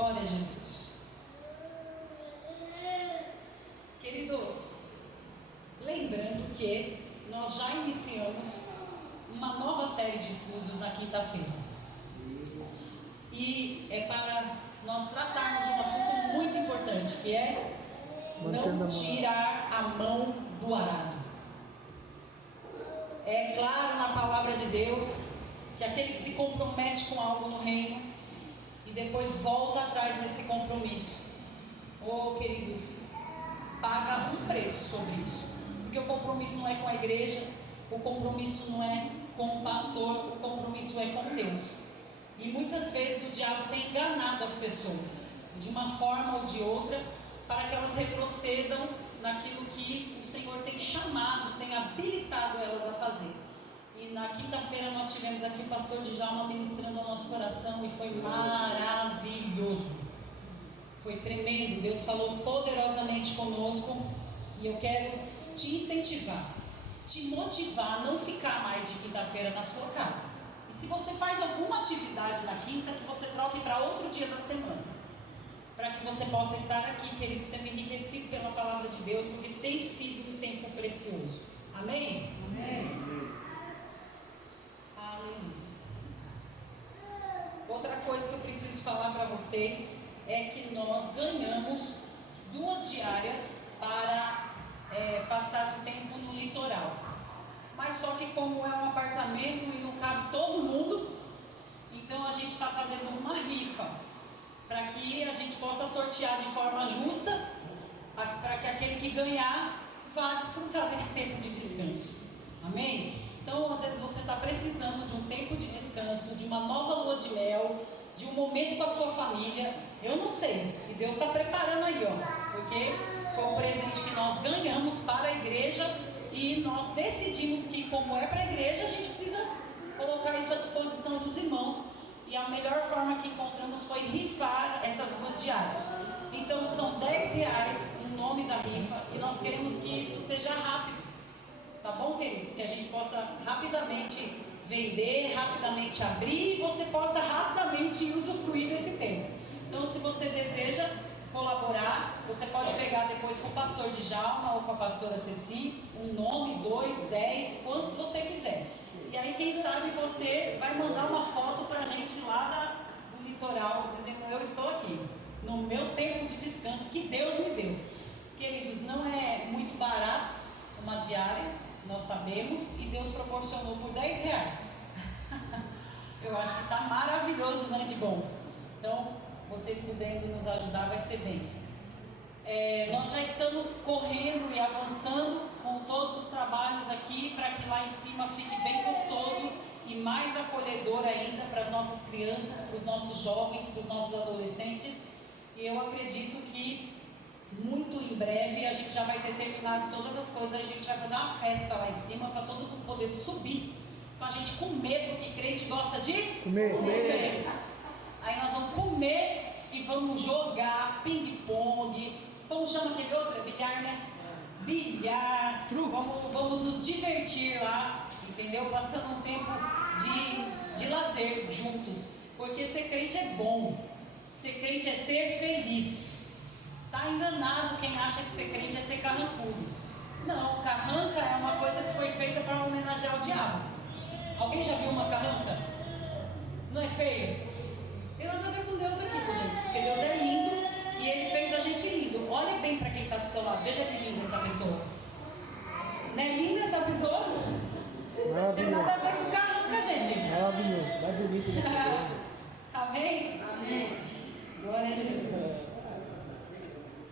Glória a Jesus. Queridos, lembrando que nós já iniciamos uma nova série de estudos na quinta-feira. E é para nós tratarmos de um assunto muito importante, que é não tirar a mão do arado. É claro na palavra de Deus que aquele que se compromete com algo no reino e depois volta atrás desse compromisso, queridos, paga um preço sobre isso. Porque o compromisso não é com a igreja, o compromisso não é com o pastor, o compromisso é com Deus. E muitas vezes o diabo tem enganado as pessoas, de uma forma ou de outra, para que elas retrocedam naquilo que o Senhor tem chamado, tem habilitado elas a fazer. E na quinta-feira nós tivemos aqui o pastor Djalma ministrando ao nosso coração e foi maravilhoso. Foi tremendo. Deus falou poderosamente conosco e eu quero te incentivar, te motivar a não ficar mais de quinta-feira na sua casa. E se você faz alguma atividade na quinta, que você troque para outro dia da semana, para que você possa estar aqui, querido, sendo enriquecido pela palavra de Deus, porque tem sido um tempo precioso. Amém? Amém. Aleluia. Outra coisa que eu preciso falar para vocês é que nós ganhamos 2 diárias para passar um tempo no litoral. Mas só que como é um apartamento e não cabe todo mundo, então a gente está fazendo uma rifa para que a gente possa sortear de forma justa, para que aquele que ganhar vá desfrutar desse tempo de descanso. Amém? Então às vezes você está precisando de um tempo de descanso, de uma nova lua de mel, de um momento com a sua família. Eu não sei, e Deus está preparando aí, porque foi um presente que nós ganhamos para a igreja e nós decidimos que, como é para a igreja, a gente precisa colocar isso à disposição dos irmãos. E a melhor forma que encontramos foi rifar essas 2 diárias. Então são R$10 o nome da rifa e nós queremos que isso seja rápido. Tá bom, queridos? Que a gente possa rapidamente vender, rapidamente abrir e você possa rapidamente usufruir desse tempo. Então, se você deseja colaborar, você pode pegar depois com o pastor Djalma ou com a pastora Ceci, um nome, 2, 10, quantos você quiser. E aí, quem sabe você vai mandar uma foto pra gente lá do litoral, dizendo: eu estou aqui, no meu tempo de descanso que Deus me deu. Queridos, não é muito barato uma diária, nós sabemos, e Deus proporcionou por R$10. Eu acho que está maravilhoso, né, de bom. Então, vocês podendo nos ajudar, vai ser bênção. Nós já estamos correndo e avançando com todos os trabalhos aqui, para que lá em cima fique bem gostoso e mais acolhedor ainda para as nossas crianças, para os nossos jovens, para os nossos adolescentes. E eu acredito que muito em breve a gente já vai ter terminado todas as coisas. A gente vai fazer uma festa lá em cima para todo mundo poder subir, para a gente comer, porque crente gosta de comer. Aí nós vamos comer e vamos jogar ping-pong. Como chama aquele outro? Bilhar, né? Bilhar. Vamos nos divertir lá, entendeu? Passando um tempo de lazer juntos. Porque ser crente é bom. Ser crente é ser feliz. Está enganado quem acha que ser crente é ser carrancudo. Não, carranca é uma coisa que foi feita para homenagear o diabo. Alguém já viu uma carranca? Não é feio? Tem nada a ver com Deus aqui, gente, porque Deus é lindo e Ele fez a gente lindo. Olha bem para quem está do seu lado, veja que linda essa pessoa. Não é linda essa pessoa? Não tem nada a ver com carranca, gente. Maravilhoso, mais bonito dessa igreja. Amém? Amém. Glória a Jesus.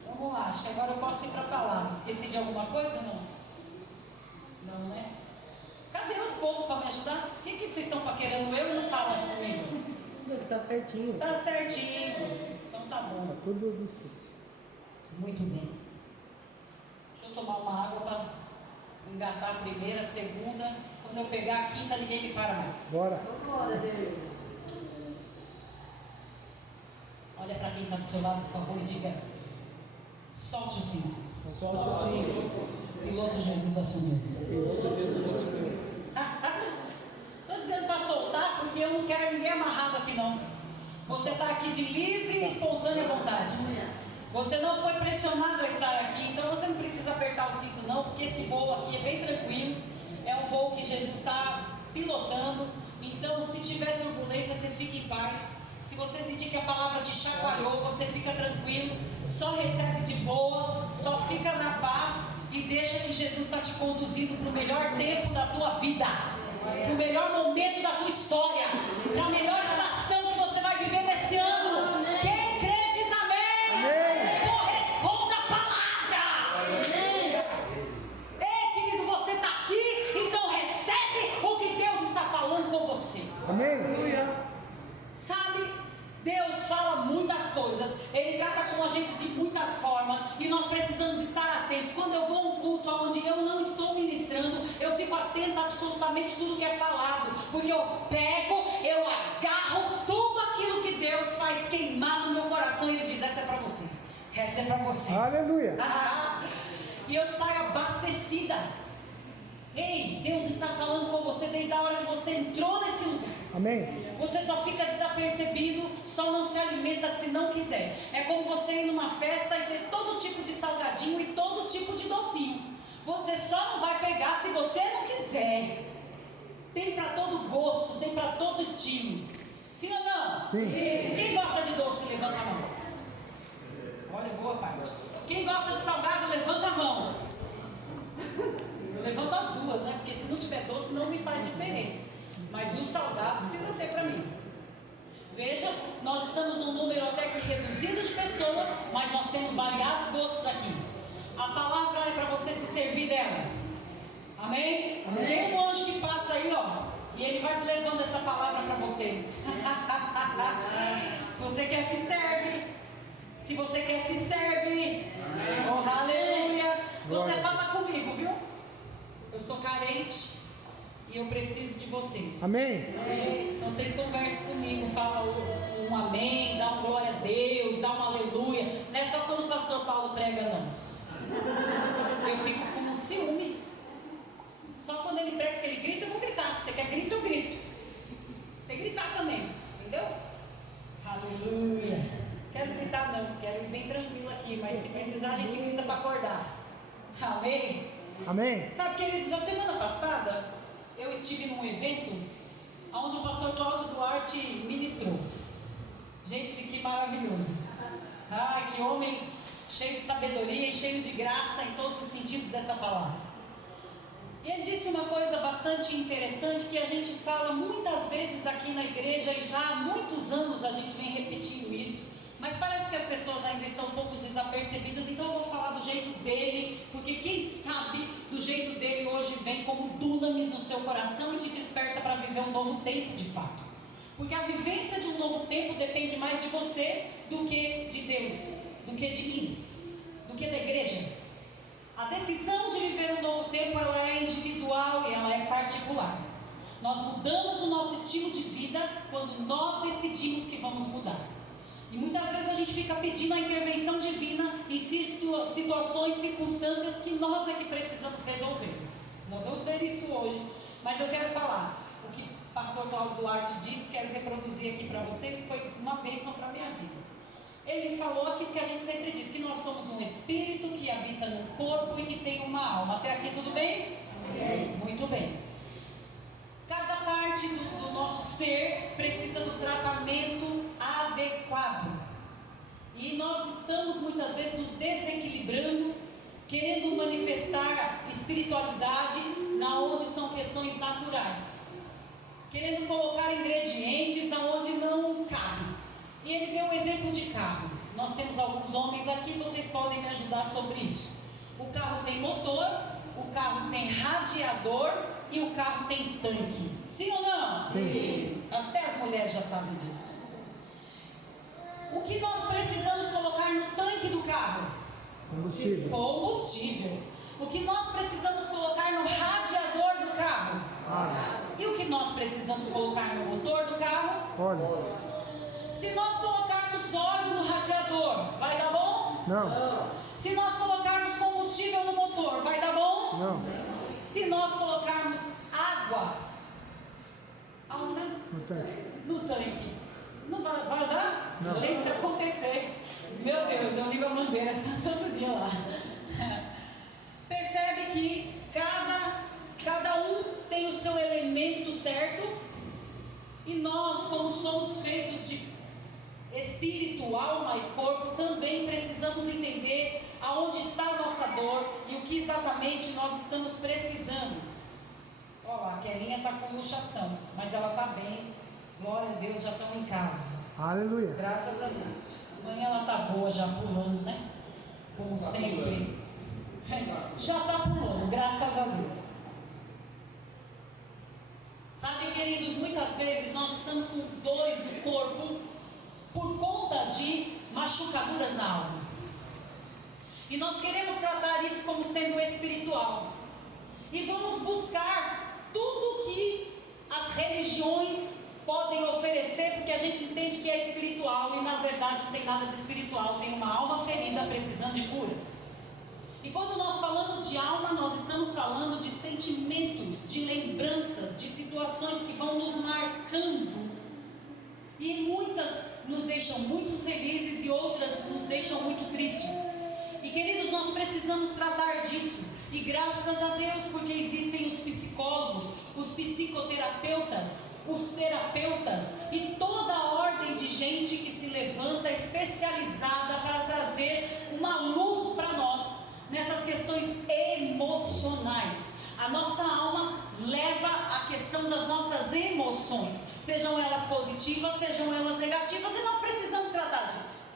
Vamos lá, acho que agora eu posso ir para a palavra. Esqueci de alguma coisa? Não? Não, né? Cadê os povos para me ajudar? Por que vocês estão paquerando eu e não falam comigo? Está certinho. Tá certinho. Então tá bom. Tá tudo discutido. Muito bem. Deixa eu tomar uma água para engatar a primeira, a segunda. Quando eu pegar a quinta, ninguém me para mais. Bora. Glória a Deus. Olha para quem está do seu lado, por favor, e diga: solte o cinto. Solte o cinto. Piloto Jesus assumiu. Piloto Jesus assumiu. Estou dizendo para soltar porque eu não quero ninguém amarrado aqui não. Você está aqui de livre e espontânea vontade. Você não foi pressionado a estar aqui, então você não precisa apertar o cinto não, porque esse voo aqui é bem tranquilo. É um voo que Jesus está pilotando. Então, se tiver turbulência, você fica em paz. Se você sentir que a palavra te chacoalhou, você fica tranquilo. Só recebe de boa, só fica na paz e deixa que Jesus está te conduzindo para o melhor tempo da tua vida, para o melhor momento da tua história, para a melhor estação que você vai viver nesse ano. Quem crê diz amém. Corresponda a palavra. Ei, querido, você está aqui, então recebe o que Deus está falando com você. Amém. Sabe, Deus fala muitas coisas, Ele trata com a gente de muitas formas e nós precisamos estar atentos. Quando eu vou a um culto onde eu não estou ministrando, eu fico atento a absolutamente tudo que é falado, porque eu pego, eu agarro tudo aquilo que Deus faz queimar no meu coração e Ele diz: essa é para você, essa é para você. Aleluia. E eu saio abastecida. Ei, Deus está falando com você desde a hora que você entrou nesse lugar. Amém. Você só fica desapercebido, só não se alimenta se não quiser. É como você ir numa festa e ter todo tipo de salgadinho e todo tipo de docinho. Você só não vai pegar se você não quiser. Tem para todo gosto, tem para todo estilo. Sim ou não? Sim. Quem gosta de doce, levanta a mão. Olha, boa parte. Quem gosta de salgado, levanta a mão. Eu levanto as duas, né? Porque se não tiver doce, não me faz diferença. Mas o salgado precisa ter para mim. Veja, nós estamos num número até que reduzido de pessoas, mas nós temos variados gostos aqui. A palavra é para você se servir dela. Amém? Amém. Tem um anjo que passa aí, ó, e ele vai levando essa palavra para você. Se você quer, se serve. Se você quer, se serve. Oh, aleluia. Você fala comigo, viu? Eu sou carente e eu preciso de vocês. Amém. Então vocês conversem comigo, fala um amém, dá um glória a Deus, dá um aleluia. Não é só quando o pastor Paulo prega, não. Eu fico com um ciúme. Só quando ele prega, que ele grita, eu vou gritar. Você quer grito, eu grito. Você gritar também, entendeu? Aleluia. Quero gritar não, quero ir bem tranquilo aqui, mas se precisar a gente grita para acordar. Amém? Amém. Sabe, queridos, a semana passada eu estive num evento onde o pastor Cláudio Duarte ministrou. Gente, que maravilhoso. Ai, que homem cheio de sabedoria e cheio de graça em todos os sentidos dessa palavra. E ele disse uma coisa bastante interessante que a gente fala muitas vezes aqui na igreja e já há muitos anos a gente vem repetindo isso. Mas parece que as pessoas ainda estão um pouco desapercebidas, então eu vou falar do jeito dele, porque quem sabe do jeito dele hoje vem como dunamis no seu coração e te desperta para viver um novo tempo de fato. Porque a vivência de um novo tempo depende mais de você do que de Deus, do que de mim, do que da igreja. A decisão de viver um novo tempo, ela é individual e ela é particular. Nós mudamos o nosso estilo de vida quando nós decidimos que vamos mudar. E muitas vezes a gente fica pedindo a intervenção divina em situações, circunstâncias que nós é que precisamos resolver. Nós vamos ver isso hoje, mas eu quero falar o que o pastor Cláudio Duarte disse, quero reproduzir aqui para vocês, que foi uma bênção para a minha vida. Ele falou aquilo que a gente sempre diz, que nós somos um espírito que habita no corpo e que tem uma alma. Até aqui tudo bem? Amém. Muito bem. Cada parte do nosso ser precisa do tratamento adequado. E nós estamos muitas vezes nos desequilibrando, querendo manifestar espiritualidade na onde são questões naturais, querendo colocar ingredientes aonde não cabe. E ele deu um exemplo de carro. Nós temos alguns homens aqui, vocês podem me ajudar sobre isso. O carro tem motor, o carro tem radiador e o carro tem tanque. Sim ou não? Sim. Até as mulheres já sabem disso. O que nós precisamos colocar no tanque do carro? Combustível. Combustível. O que nós precisamos colocar no radiador do carro? E o que nós precisamos colocar no motor do carro? Óleo. Se nós colocarmos óleo no radiador, vai dar bom? Não. Se nós colocarmos combustível no motor, vai dar bom? Não. Se nós colocarmos água, aonde? No tanque. No tanque, não vai dar? Não. Gente, se acontecer, meu Deus, eu ligo a bandeira todo dia lá. Percebe que cada um tem o seu elemento certo, e nós, como somos feitos de espírito, alma e corpo, também precisamos entender aonde está a nossa dor e o que exatamente nós estamos precisando. Olha lá, a Kelinha está com luxação, mas ela está bem, glória a Deus, já estão em casa. Aleluia. Graças a Deus. Amanhã ela está boa, já pulando, né? Como sempre. Já está pulando, graças a Deus. Sabe, queridos, muitas vezes nós estamos com dores no corpo por conta de machucaduras na alma. E nós queremos tratar isso como sendo espiritual. E vamos buscar tudo que as religiões podem oferecer, porque a gente entende que é espiritual, e na verdade não tem nada de espiritual, tem uma alma ferida precisando de cura. E quando nós falamos de alma, nós estamos falando de sentimentos, de lembranças, de situações que vão nos marcando, e muitas nos deixam muito felizes e outras nos deixam muito tristes. E queridos, nós precisamos tratar disso, e graças a Deus, porque existem os psicólogos, os psicoterapeutas, os terapeutas e toda a ordem de gente que se levanta especializada para trazer uma luz para nós nessas questões emocionais. A nossa alma leva a questão das nossas emoções, sejam elas positivas, sejam elas negativas, e nós precisamos tratar disso.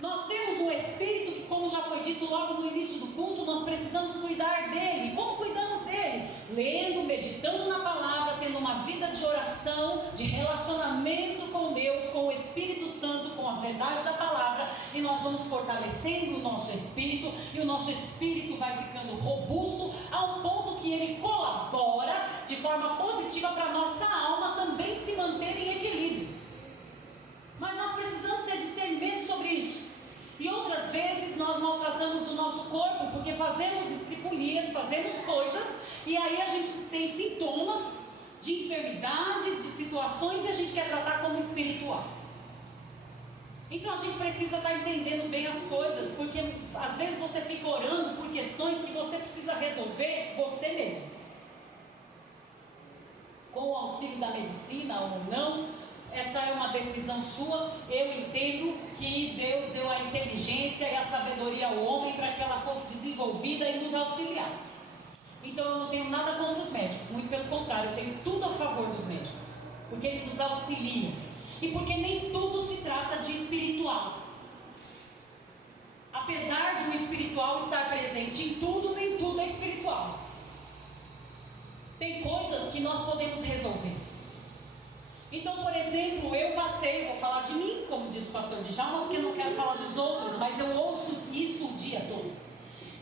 Nós temos um espírito que, como já foi dito logo no início do culto, nós precisamos cuidar dele. Como cuidamos dele? Lendo, meditando na palavra, tendo uma vida de oração, de relacionamento com Deus, com o Espírito Santo, com as verdades da palavra, e nós vamos fortalecendo o nosso espírito, e o nosso espírito vai ficando robusto, ao ponto que ele colabora de forma positiva para a nossa alma também se manter em equilíbrio. Mas nós precisamos ter discernimento sobre isso. E outras vezes nós maltratamos do nosso corpo, porque fazemos estripulias, fazemos coisas, e aí a gente tem sintomas de enfermidades, de situações, e a gente quer tratar como espiritual. Então a gente precisa estar entendendo bem as coisas, porque às vezes você fica orando por questões que você precisa resolver você mesmo, com o auxílio da medicina ou não. Essa é uma decisão sua. Eu entendo que Deus deu a inteligência e a sabedoria ao homem para que ela fosse desenvolvida e nos auxiliasse. Então eu não tenho nada contra os médicos, muito pelo contrário, eu tenho tudo a favor dos médicos, porque eles nos auxiliam, e porque nem tudo se trata de espiritual. Apesar do espiritual estar presente em tudo, nem tudo é espiritual. Tem coisas que nós podemos resolver. Então, por exemplo, eu passei, vou falar de mim, como diz o pastor Djalma, porque eu não quero falar dos outros, mas eu ouço isso o dia todo.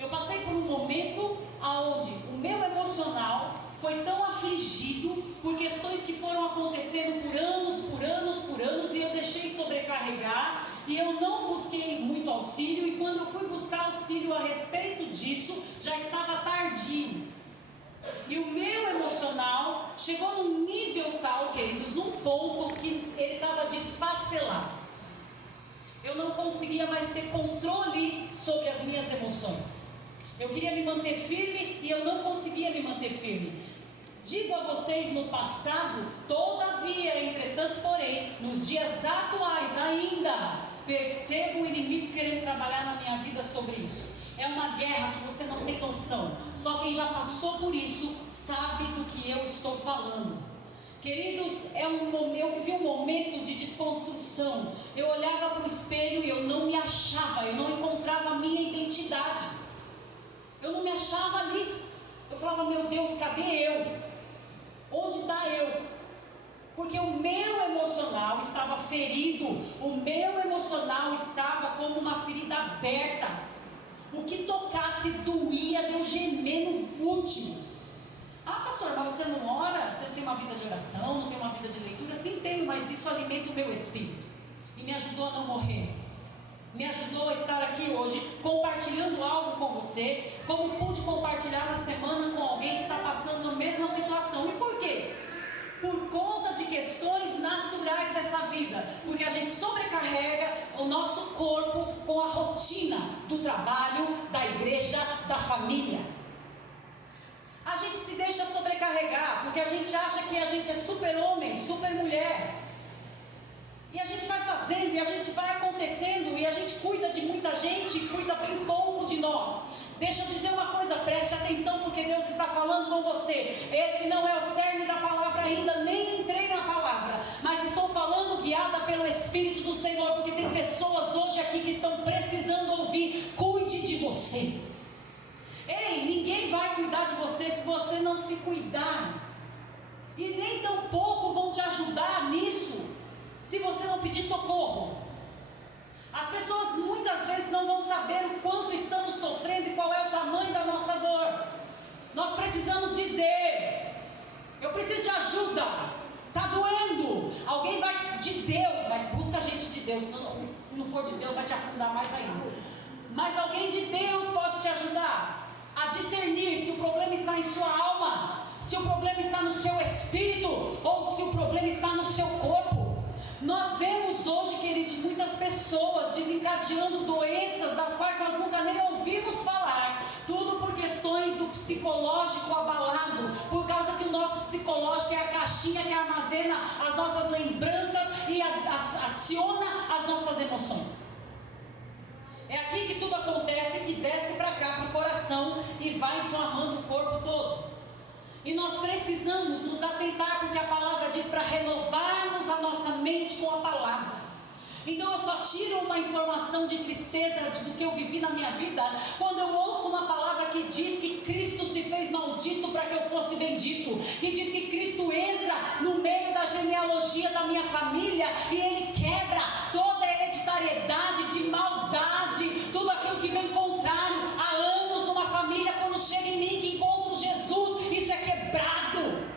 Eu passei por um momento onde o meu emocional foi tão afligido por questões que foram acontecendo por anos, e eu deixei sobrecarregar, e eu não busquei muito auxílio, e quando eu fui buscar auxílio a respeito disso, já estava tardio. E o meu emocional chegou num nível tal, queridos, num ponto que ele estava desfacelado. Eu não conseguia mais ter controle sobre as minhas emoções. Eu queria me manter firme e eu não conseguia me manter firme. Digo a vocês, no passado, todavia, entretanto, porém, nos dias atuais ainda, percebo o inimigo querendo trabalhar na minha vida sobre isso. É uma guerra que você não tem noção. Só quem já passou por isso sabe do que eu estou falando. Queridos, eu vivi um momento de desconstrução. Eu olhava para o espelho e eu não me achava, eu não encontrava a minha identidade. Eu não me achava ali. Eu falava, meu Deus, cadê eu? Onde está eu? Porque o meu emocional estava ferido. O meu emocional estava como uma ferida aberta. O que tocasse doía, deu gemer no último. Ah, pastor, mas você não ora? Você não tem uma vida de oração, não tem uma vida de leitura? Sim, tenho, mas isso alimenta o meu espírito. E me ajudou a não morrer. Me ajudou a estar aqui hoje, compartilhando algo com você, como pude compartilhar na semana com alguém que está passando a mesma situação. E por quê? Por conta de questões naturais dessa vida. Porque a gente sobrecarrega nosso corpo com a rotina do trabalho, da igreja, da família. A gente se deixa sobrecarregar, porque a gente acha que a gente é super homem, super mulher. E a gente vai fazendo, e a gente vai acontecendo, e a gente cuida de muita gente, e cuida bem pouco de nós. Deixa eu dizer uma coisa, preste atenção, porque Deus está falando com você. Esse não é o cerne da palavra ainda, nem entrei na palavra, mas estou falando guiada pelo Espírito do Senhor, porque tem pessoas hoje aqui que estão precisando ouvir: cuide de você. Ei, ninguém vai cuidar de você se você não se cuidar, e nem tampouco vão te ajudar nisso se você não pedir socorro. As pessoas muitas vezes não vão saber o quanto estamos sofrendo e qual é o tamanho da nossa dor. Nós precisamos dizer: eu preciso de ajuda, está doendo. Alguém vai de Deus, mas busca gente de Deus, se não for de Deus vai te afundar mais ainda. Mas alguém de Deus pode te ajudar a discernir se o problema está em sua alma, se o problema está no seu espírito, ou se o problema está no seu corpo. Nós vemos hoje, queridos, muitas pessoas desencadeando doenças das quais nós nunca nem ouvimos falar, tudo por questões do psicológico abalado, por causa que o nosso psicológico é a caixinha que armazena as nossas lembranças e aciona as nossas emoções. É aqui que tudo acontece, que desce para cá, para o coração, e vai inflamando o corpo todo. E nós precisamos nos atentar, porque a palavra diz para renovarmos a nossa mente com a palavra. Então eu só tiro uma informação de tristeza do que eu vivi na minha vida quando eu ouço uma palavra que diz que Cristo se fez maldito para que eu fosse bendito, que diz que Cristo entra no meio da genealogia da minha família e Ele quebra toda a hereditariedade de maldade, tudo aquilo que vem contrário há anos numa família. Quando chega em mim, que encontro Jesus, isso é quebrado.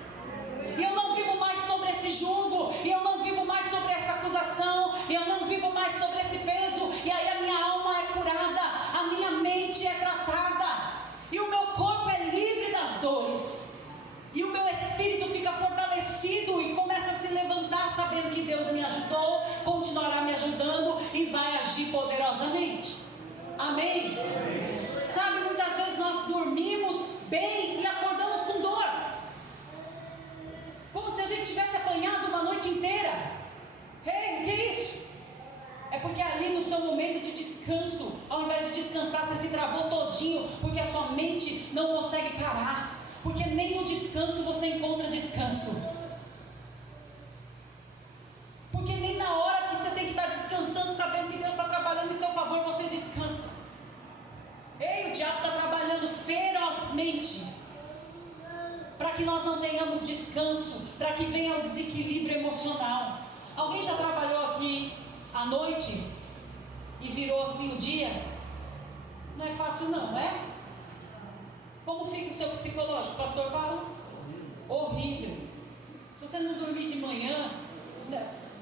E eu não vivo mais sobre esse jugo, e eu não vivo mais sobre essa acusação, e eu não vivo mais sobre esse peso. E aí a minha alma é curada, a minha mente é tratada, e o meu corpo é livre das dores, e o meu espírito fica fortalecido e começa a se levantar, sabendo que Deus me ajudou, continuará me ajudando e vai agir poderosamente. Amém? Amém. Sabe, muitas vezes nós dormimos bem e acordamos com dor, como se a gente tivesse apanhado uma noite inteira. Ei, o que é isso? É porque ali no seu momento de descanso, ao invés de descansar, você se travou todinho, porque a sua mente não consegue parar, porque nem no descanso você encontra descanso, porque nem na hora que você tem que estar descansando, sabendo que Deus está trabalhando em seu favor, você descansa. Ei, o diabo está trabalhando ferozmente para que nós não tenhamos descanso, para que venha o desequilíbrio emocional. Alguém já trabalhou aqui à noite e virou assim o dia? Não é fácil não, é? Como fica o seu psicológico, pastor Paulo? Horrível. Se você não dormir de manhã,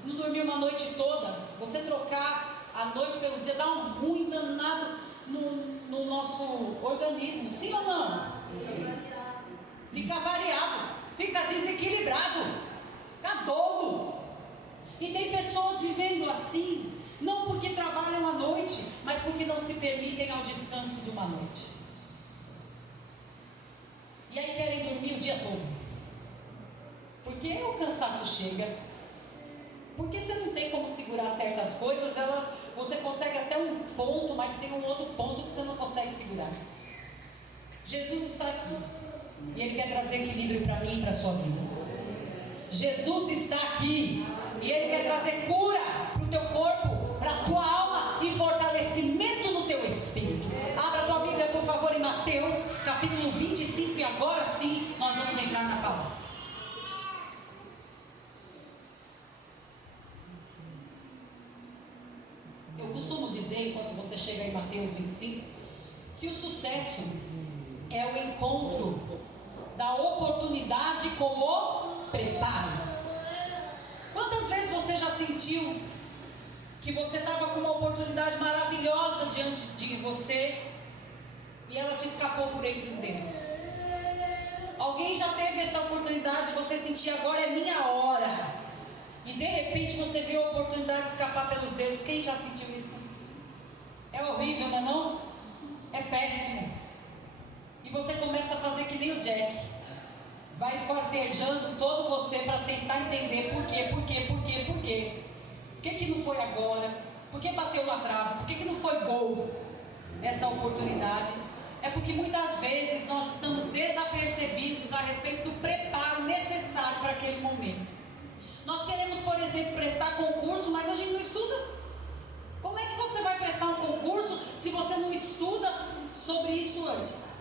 não dormir uma noite toda, você trocar a noite pelo dia, dá um ruim danado no nosso organismo, sim ou não? Fica variado, fica desequilibrado, fica doido. E tem pessoas vivendo assim, não porque trabalham à noite, mas porque não se permitem ao descanso de uma noite. E aí querem dormir o dia todo. Porque o cansaço chega. Porque você não tem como segurar certas coisas, você consegue até um ponto, mas tem um outro ponto que você não consegue segurar. Jesus está aqui, e Ele quer trazer equilíbrio para mim e para a sua vida. Jesus está aqui, e Ele quer trazer cura para o teu corpo, para a tua alma, e fortalecimento no teu espírito. Abra a tua Bíblia, por favor, em Mateus, capítulo 25, e agora sim, nós vamos entrar na palavra. Eu costumo dizer, enquanto você chega em Mateus 25, que o sucesso é o encontro da oportunidade com o preparo. Quantas vezes você já sentiu que você estava com uma oportunidade maravilhosa diante de você e ela te escapou por entre os dedos? Alguém já teve essa oportunidade, você sentia: agora é minha hora, E de repente você vê a oportunidade de escapar pelos dedos. Quem já sentiu isso? É horrível, não é não? É péssimo. E você começa a fazer que nem o Jack. Vai esquartejando todo você para tentar entender por quê. Por que não foi agora? Por que bateu na trave? Por que não foi gol essa oportunidade? É porque muitas vezes nós estamos desapercebidos a respeito do preparo necessário para aquele momento. Nós queremos, por exemplo, prestar concurso, mas a gente não estuda. Como é que você vai prestar um concurso se você não estuda sobre isso antes?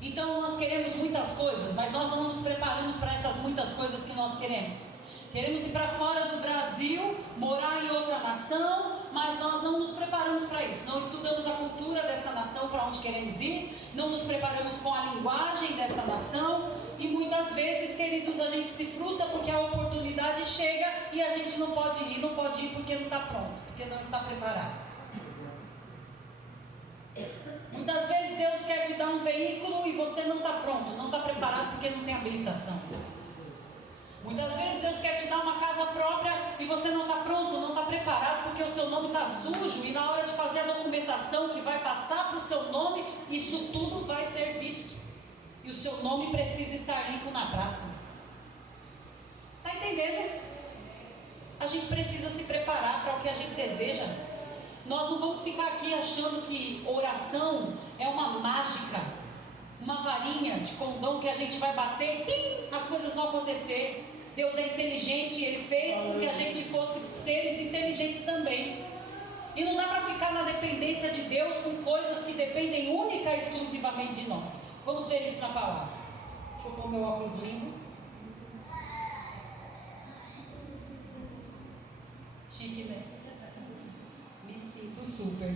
Então nós queremos muitas coisas, mas nós não nos preparamos para essas muitas coisas que nós queremos. Queremos ir para fora do Brasil, morar em outra nação, mas nós não nos preparamos para isso. Não estudamos a cultura dessa nação para onde queremos ir, não nos preparamos com a linguagem dessa nação, e muitas vezes, queridos, a gente se frustra porque a oportunidade chega e a gente não pode ir porque não está pronto, porque não está preparado. Muitas vezes Deus quer te dar um veículo e você não está pronto, não está preparado porque não tem habilitação. Muitas vezes Deus quer te dar uma casa própria e você não está pronto, não está preparado porque o seu nome está sujo, e na hora de fazer a documentação que vai passar para o seu nome, isso tudo vai ser visto. E o seu nome precisa estar limpo na praça. Está entendendo? A gente precisa se preparar para o que a gente deseja. Nós não vamos ficar aqui achando que oração é uma mágica, uma varinha de condão que a gente vai bater, pim, as coisas vão acontecer. Deus é inteligente, Ele fez com que a gente fosse seres inteligentes também. E não dá para ficar na dependência de Deus com coisas que dependem única e exclusivamente de nós. Vamos ver isso na palavra. Deixa eu pôr meu óculos lindo. Chique, né? Me sinto super.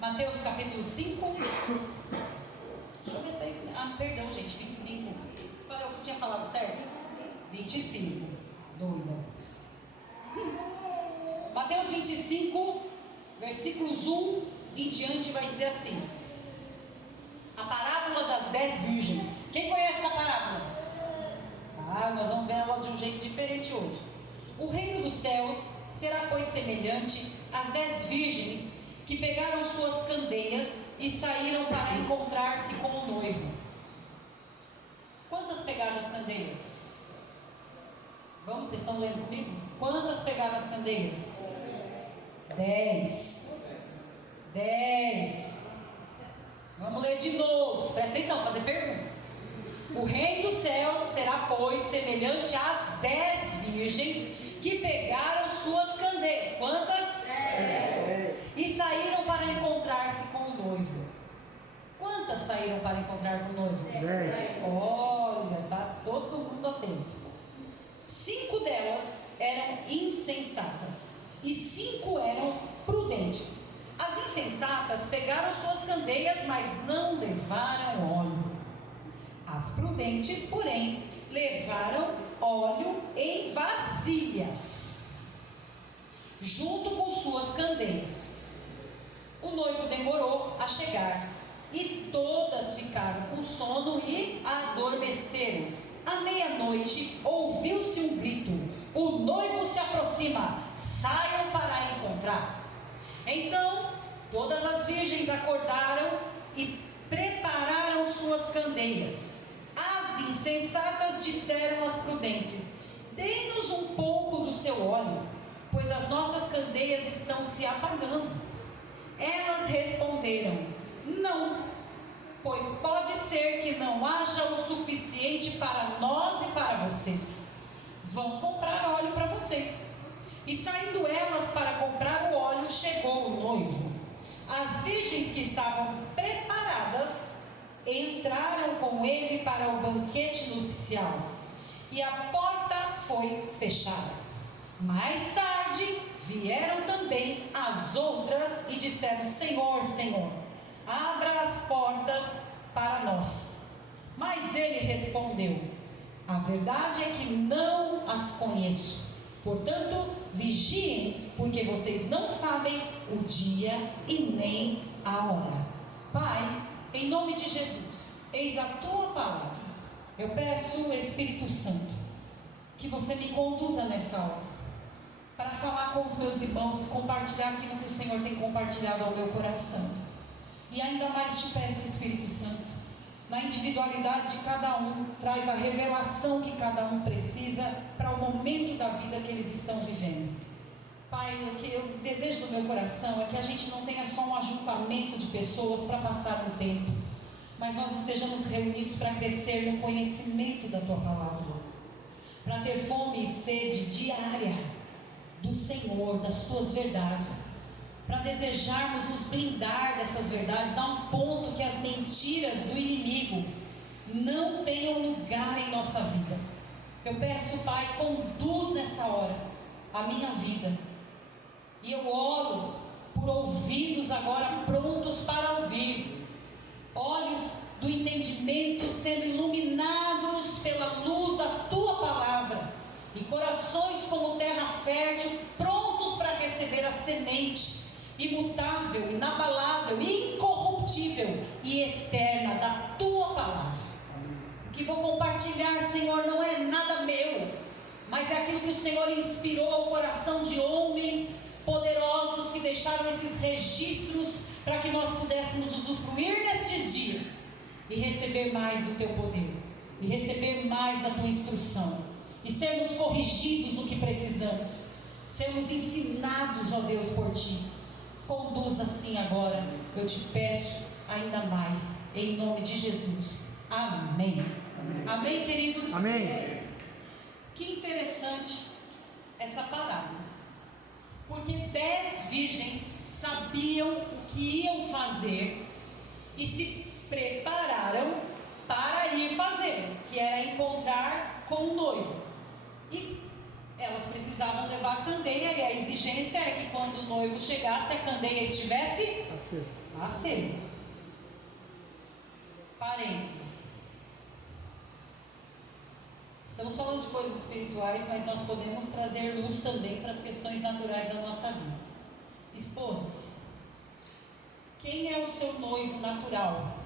Mateus capítulo 5. Deixa eu ver se é isso. Ah, perdão, gente, 25. Eu tinha falado certo? 25. Doida. Mateus 25, versículos 1 em diante, vai dizer assim: a parábola das 10 virgens. Quem conhece essa parábola? Nós vamos ver ela de um jeito diferente hoje. O reino dos céus será, pois, semelhante às 10 virgens que pegaram suas candeias e saíram para encontrar-se com o noivo. Quantas pegaram as candeias? Vamos, vocês estão lendo comigo? Quantas pegaram as candeias? 10. Vamos ler de novo. Presta atenção, fazer pergunta. O reino dos céus será, pois, semelhante às 10 virgens que pegaram suas candeias. Quantas? 10. E saíram para encontrar-se com o noivo. Quantas saíram para encontrar com o noivo? 10. Olha, está todo mundo atento. 5 delas eram insensatas e 5 eram prudentes. As insensatas pegaram suas candeias, mas não levaram óleo. As prudentes, porém, levaram óleo em vasilhas, junto com suas candeias. O noivo demorou a chegar, e todas ficaram com sono e adormeceram. À meia-noite ouviu-se um grito: o noivo se aproxima, saiam para encontrar. Então todas as virgens acordaram e prepararam suas candeias. As insensatas disseram às prudentes: dê-nos um pouco do seu óleo, pois as nossas candeias estão se apagando. Elas responderam: não, pois pode ser que não haja o suficiente para nós e para vocês. Vão comprar óleo para vocês. E saindo elas para comprar o óleo, chegou o noivo. As virgens que estavam preparadas entraram com ele para o banquete nupcial, e a porta foi fechada. Mais tarde vieram também as outras e disseram: Senhor, Senhor, abra as portas para nós. Mas ele respondeu: a verdade é que não as conheço. Portanto, vigiem, porque vocês não sabem o dia e nem a hora. Pai, em nome de Jesus, eis a tua palavra. Eu peço, Espírito Santo, que você me conduza nessa hora, para falar com os meus irmãos, compartilhar aquilo que o Senhor tem compartilhado ao meu coração. E ainda mais te peço, Espírito Santo, na individualidade de cada um, traz a revelação que cada um precisa para o momento da vida que eles estão vivendo. Pai, o que eu desejo do meu coração é que a gente não tenha só um ajuntamento de pessoas para passar um tempo, mas nós estejamos reunidos para crescer no conhecimento da Tua Palavra, para ter fome e sede diária do Senhor, das Tuas verdades, para desejarmos nos blindar dessas verdades a um ponto que as mentiras do inimigo não tenham lugar em nossa vida. Eu peço, Pai, conduz nessa hora a minha vida, e eu oro por ouvidos agora prontos para ouvir, olhos do entendimento sendo iluminados pela luz da Tua Palavra, e corações como terra fértil, prontos para receber a semente imutável, inabalável, incorruptível e eterna da Tua Palavra. O que vou compartilhar, Senhor, não é nada meu, mas é aquilo que o Senhor inspirou ao coração de homens poderosos que deixaram esses registros para que nós pudéssemos usufruir nestes dias e receber mais do Teu poder, e receber mais da Tua instrução, e sermos corrigidos no que precisamos, sermos ensinados, ó Deus, por Ti. Conduz assim agora, eu te peço ainda mais, em nome de Jesus. Amém. Amém, queridos? Amém. Que interessante essa parábola, porque 10 virgens sabiam o que iam fazer e se prepararam para ir fazer, que era encontrar com o noivo. E elas precisavam levar a candeia, e a exigência é que quando o noivo chegasse, a candeia estivesse acesa. Parênteses. Estamos falando de coisas espirituais, mas nós podemos trazer luz também para as questões naturais da nossa vida. Esposas, quem é o seu noivo natural?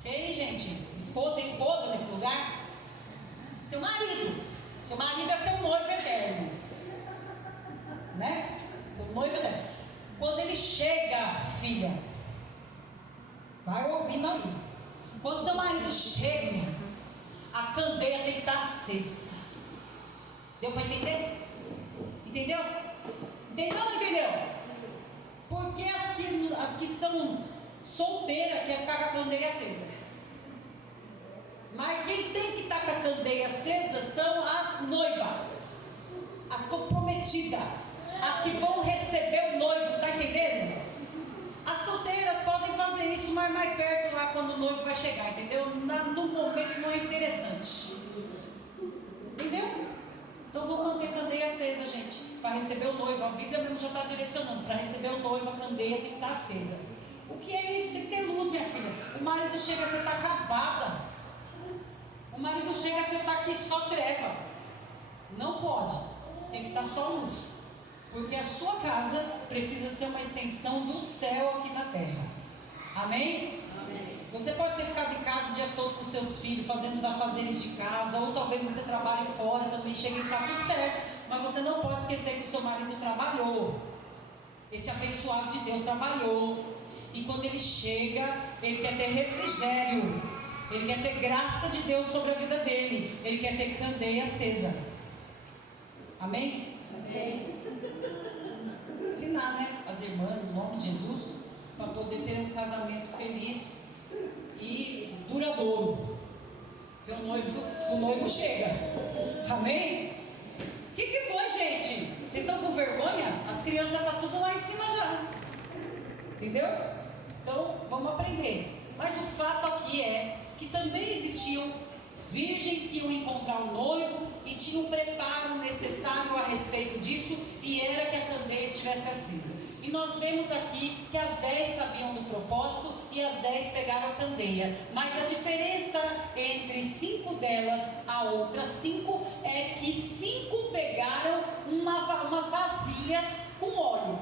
Ok, gente? Tem esposa nesse lugar? Seu marido. Seu marido é seu noivo eterno, né? Seu noivo eterno. Quando ele chega, filha, vai ouvindo aí. Quando seu marido chega, a candeia tem que estar acesa. Deu para entender? Entendeu? Entendeu ou não entendeu? Porque as que são solteiras querem ficar com a candeia acesa. Mas quem tem que estar com a candeia acesa são as noivas, as comprometidas, as que vão receber o noivo, está entendendo? As solteiras podem fazer isso, mas mais perto lá quando o noivo vai chegar, entendeu? No momento não é interessante, entendeu? Então vamos manter a candeia acesa, gente, para receber o noivo. A Bíblia mesmo já está direcionando, para receber o noivo a candeia tem que estar acesa. O que é isso? Tem que ter luz, minha filha. O marido chega, você está acabada. O marido chega, você está aqui só treva. Não pode. Tem que estar só luz. Porque a sua casa precisa ser uma extensão do céu aqui na terra. Amém? Amém. Você pode ter ficado em casa o dia todo com seus filhos, fazendo os afazeres de casa, ou talvez você trabalhe fora, também chega e está tudo certo. Mas você não pode esquecer que o seu marido trabalhou. Esse abençoado de Deus trabalhou. E quando ele chega, ele quer ter refrigério. Ele quer ter graça de Deus sobre a vida dele. Ele quer ter candeia acesa. Amém? Amém. Ensinar, né? As irmãs, no nome de Jesus, para poder ter um casamento feliz e duradouro. Porque o noivo chega. Amém? O que foi, gente? Vocês estão com vergonha? As crianças estão tudo lá em cima já. Entendeu? Então, vamos aprender. Mas o fato aqui é que também existiam virgens que iam encontrar o noivo e tinham um preparo necessário a respeito disso, e era que a candeia estivesse acesa. E nós vemos aqui que as 10 sabiam do propósito e as 10 pegaram a candeia, mas a diferença entre 5 delas a outras 5 é que 5 pegaram umas vasilhas com óleo,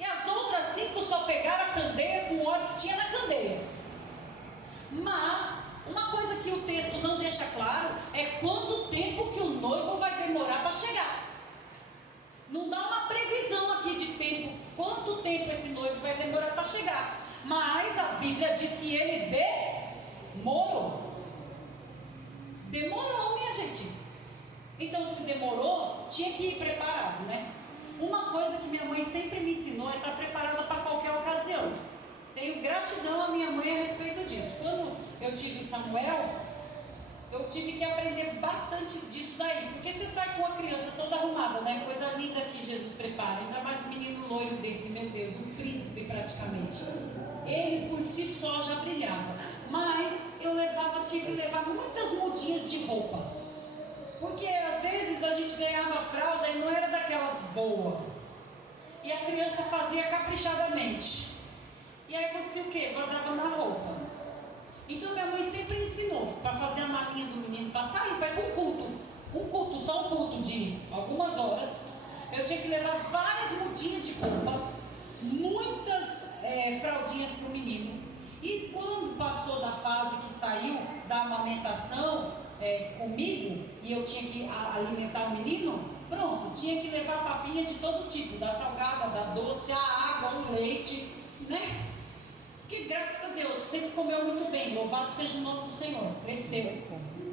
e as outras 5 só pegaram a candeia com o óleo que tinha na candeia. Mas chegar. Não dá uma previsão aqui de tempo, quanto tempo esse noivo vai demorar para chegar. Mas a Bíblia diz que ele demorou. Demorou, minha gente. Então, se demorou, tinha que ir preparado, né? Uma coisa que minha mãe sempre me ensinou é estar preparada para qualquer ocasião. Tenho gratidão à minha mãe a respeito disso. Quando eu tive o Samuel, eu tive que aprender bastante disso daí. Porque você sai com a criança toda arrumada, né? Coisa linda que Jesus prepara. Ainda mais um menino loiro desse, meu Deus, um príncipe praticamente. Ele por si só já brilhava. Mas eu tinha que levar muitas mudinhas de roupa. Porque às vezes a gente ganhava fralda e não era daquelas boas. E a criança fazia caprichadamente. E aí acontecia o quê? Vazava na roupa. Então minha mãe sempre ensinou para fazer a malinha do menino passar e para ir para um culto. Só um culto de algumas horas. Eu tinha que levar várias mudinhas de roupa, muitas fraldinhas para o menino. E quando passou da fase que saiu da amamentação comigo, e eu tinha que alimentar o menino, pronto, tinha que levar papinha de todo tipo, da salgada, da doce, a água, o leite, né? Que graças a Deus sempre comeu muito bem, louvado seja o nome do Senhor, cresceu,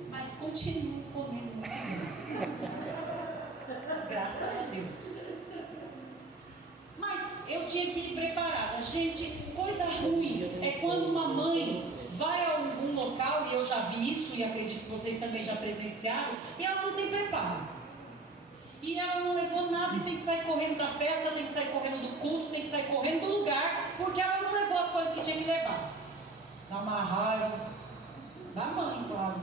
mas continua comendo muito bem, graças a Deus. Mas eu tinha que ir preparada. Gente, coisa ruim é quando uma mãe vai a algum local, e eu já vi isso, e acredito que vocês também já presenciaram, e ela não tem preparo. E ela não levou nada e tem que sair correndo da festa, tem que sair correndo do culto, tem que sair correndo do lugar, porque ela não levou as coisas que tinha que levar. Dá uma raiva da mãe, claro.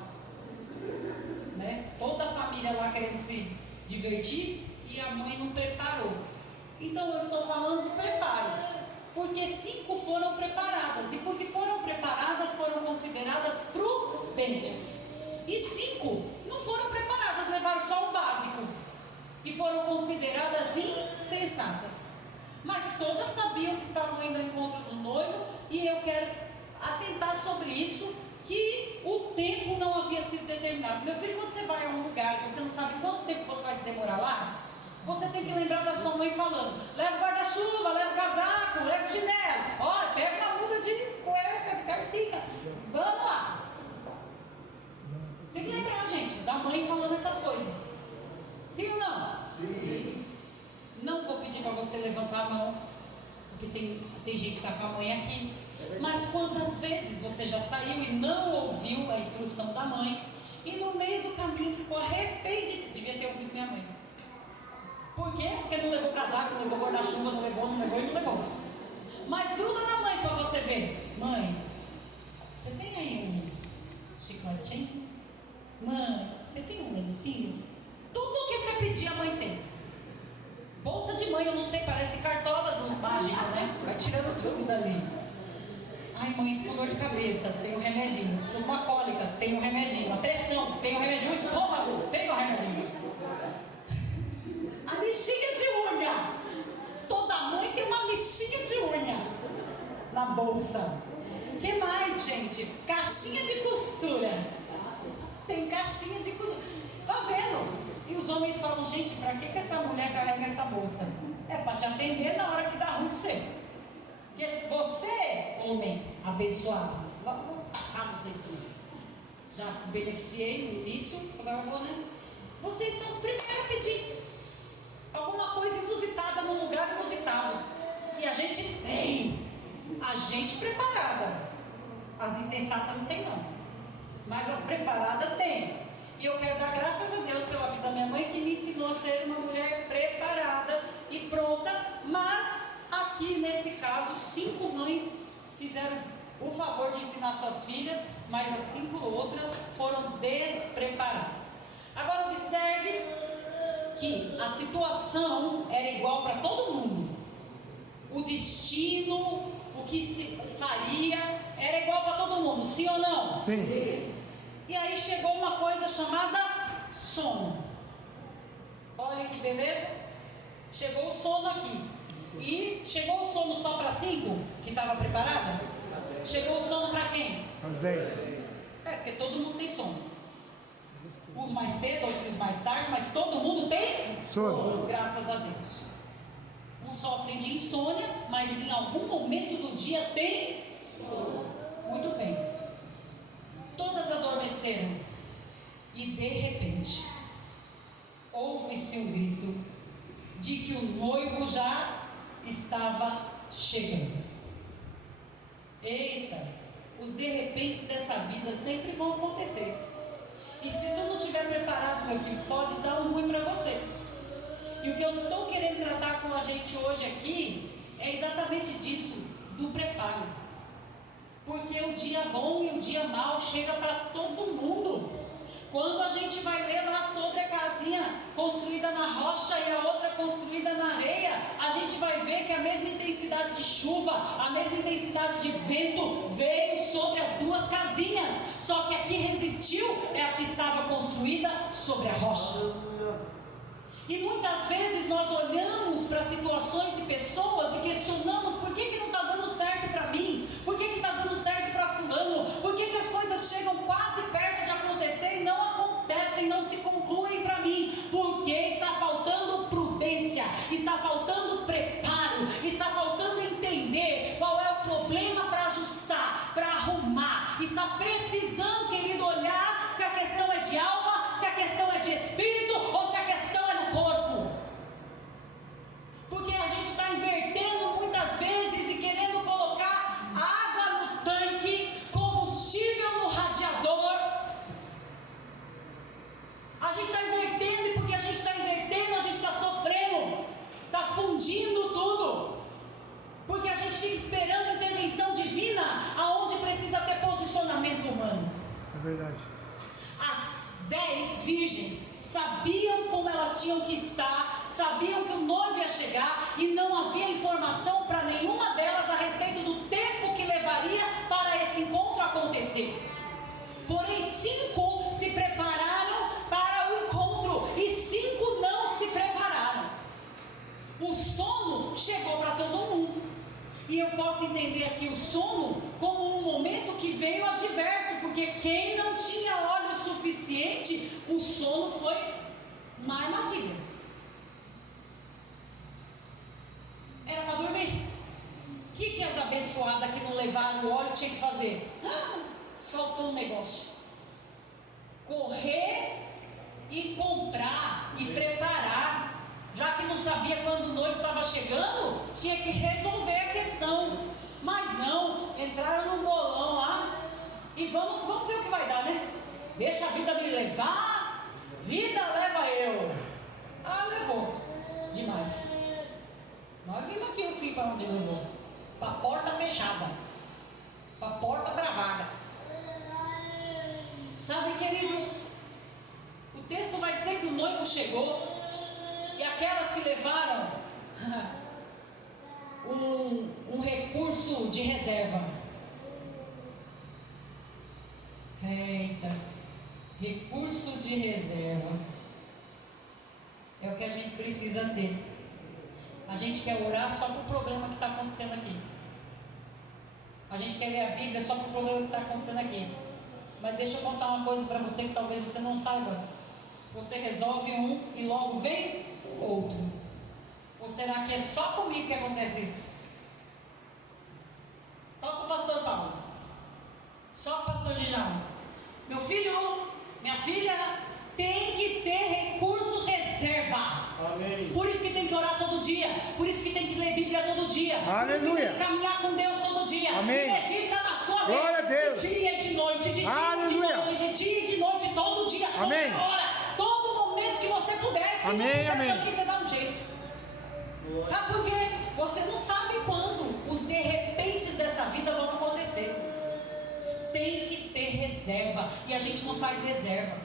Né? Toda a família lá querendo se divertir e a mãe não preparou. Então eu estou falando de preparo, porque 5 foram preparadas, e porque foram preparadas, foram consideradas prudentes. E 5 não foram preparadas, levaram só o básico, e foram consideradas insensatas. Mas todas sabiam que estavam indo ao encontro do noivo, e eu quero atentar sobre isso, que o tempo não havia sido determinado. Meu filho, quando você vai a um lugar que você não sabe quanto tempo você vai se demorar lá, você tem que lembrar da sua mãe falando: leva o guarda-chuva, leva o casaco, leva o chinelo, olha, pega uma muda de cueca, de calcinha, vamos lá. Tem que lembrar, gente, da mãe falando essas coisas. Sim ou não? Sim. Não vou pedir para você levantar a mão, porque tem gente que está com a mãe aqui. Mas quantas vezes você já saiu e não ouviu a instrução da mãe, e no meio do caminho ficou arrependido? Devia ter ouvido minha mãe. Por quê? Porque não levou casaco, não levou guarda-chuva, não levou e não levou. Mas gruda na mãe para você ver. Mãe, você tem aí um chicletinho? Mãe, você tem um lencinho? Tudo que você pedir a mãe tem. Bolsa de mãe, eu não sei, parece cartola do mágico, né? Vai tirando tudo dali. Ai mãe, tô com dor de cabeça, tem um remedinho. Tô com uma cólica, tem um remedinho. A pressão, tem um remedinho. O estômago, tem um remedinho. A lixinha de unha. Toda mãe tem uma lixinha de unha na bolsa. O que mais, gente? Caixinha de costura. Tem caixinha de costura. Tá vendo? E os homens falam: gente, pra que essa mulher carrega essa bolsa? É para te atender na hora que dá ruim pra você. Porque se você, homem abençoado, vou tacar vocês tudo. Já beneficiei no início, agora eu vou, né? Vocês são os primeiros a pedir alguma coisa inusitada num lugar inusitado. E a gente tem. A gente preparada. As insensatas não tem não. Mas as preparadas tem. E eu quero dar graças a Deus pela vida da minha mãe, que me ensinou a ser uma mulher preparada e pronta. Mas aqui nesse caso, 5 mães fizeram o favor de ensinar suas filhas, mas as 5 outras foram despreparadas. Agora observe que a situação era igual para todo mundo. O destino, o que se faria, era igual para todo mundo, sim ou não? Sim. E aí chegou uma coisa chamada sono. Olha que beleza. Chegou o sono aqui. E chegou o sono só para 5 que estava preparada? Chegou o sono para quem? Às 10. Porque todo mundo tem sono. Uns mais cedo, outros mais tarde, mas todo mundo tem Sono. Graças a Deus. Não sofrem de insônia, mas em algum momento do dia tem sono. Muito bem. Todas adormeceram. E de repente, ouve-se um grito de que o noivo já estava chegando. Eita, os de repente dessa vida sempre vão acontecer. E se tu não estiver preparado, meu filho, pode dar um ruim para você. E o que eu estou querendo tratar com a gente hoje aqui é exatamente disso, do preparo. Porque o dia bom e o dia mau chega para todo mundo. Quando a gente vai ler lá sobre a casinha construída na rocha e a outra construída na areia, a gente vai ver que a mesma intensidade de chuva, a mesma intensidade de vento veio sobre as duas casinhas. Só que a que resistiu é a que estava construída sobre a rocha. E muitas vezes nós olhamos para situações e pessoas e questionamos: por que não está dando certo para mim? Por que está dando certo para fulano? Por que as coisas chegam quase perto de acontecer e não acontecem, não se concluem para mim? Porque está faltando prudência, está faltando preparo, está faltando entender qual é o problema para ajustar, para arrumar. Está precisando, querido, olhar se a questão é de alma, se a questão é de espírito ou se a questão é no corpo. Porque a gente está invertendo muitas vezes e querendo colocar água no tanque, combustível no radiador. A gente está invertendo, e porque a gente está invertendo, a gente está sofrendo, está fundindo tudo. Porque a gente fica esperando intervenção divina, aonde precisa ter posicionamento humano. É verdade. As 10 virgens sabiam como elas tinham que estar, sabiam que o noivo ia chegar, e não havia informação para nenhuma delas a respeito do tempo que levaria para esse encontro acontecer. Porém 5 se prepararam para o encontro e 5 não se prepararam. O sono chegou para todo mundo. E eu posso entender aqui o sono como um momento que veio adverso, porque quem não tinha óleo suficiente, o sono foi uma armadilha. Era para dormir. O que as abençoadas que não levaram o óleo tinham que fazer? Faltou um negócio. Correr e comprar e preparar. Já que não sabia quando o noivo estava chegando, tinha que resolver a questão. Mas não, entraram no bolão lá e vamos ver o que vai dar, né? Deixa a vida me levar, vida leva eu. Levou demais. Nós vimos aqui o fim para onde levou. Para a porta fechada, para a porta travada. Sabe, queridos, o texto vai dizer que o noivo chegou. E aquelas que levaram um recurso de reserva. Eita, recurso de reserva. É o que a gente precisa ter. A gente quer orar só para o problema que está acontecendo aqui. A gente quer ler a Bíblia só para o problema que está acontecendo aqui. Mas deixa eu contar uma coisa para você que talvez você não saiba. Você resolve um e logo vem outro. Ou será que é só comigo que acontece isso? Só com o pastor Paulo? Só com o pastor Djalma? Meu filho, minha filha, tem que ter recurso reserva. Amém. Por isso que tem que orar todo dia. Por isso que tem que ler Bíblia todo dia. Aleluia. Por isso que tem que caminhar com Deus todo dia. Amém. E medita na sua Glória lei. a Deus. De dia e de noite, de dia e de Aleluia. noite, de dia e de noite, todo dia, toda Amém. hora, todo momento que você puder. E Amém, não puder amém. também, você dá um jeito. Sabe por quê? Você não sabe quando os de repentes dessa vida vão acontecer. Tem que ter reserva. E a gente não faz reserva.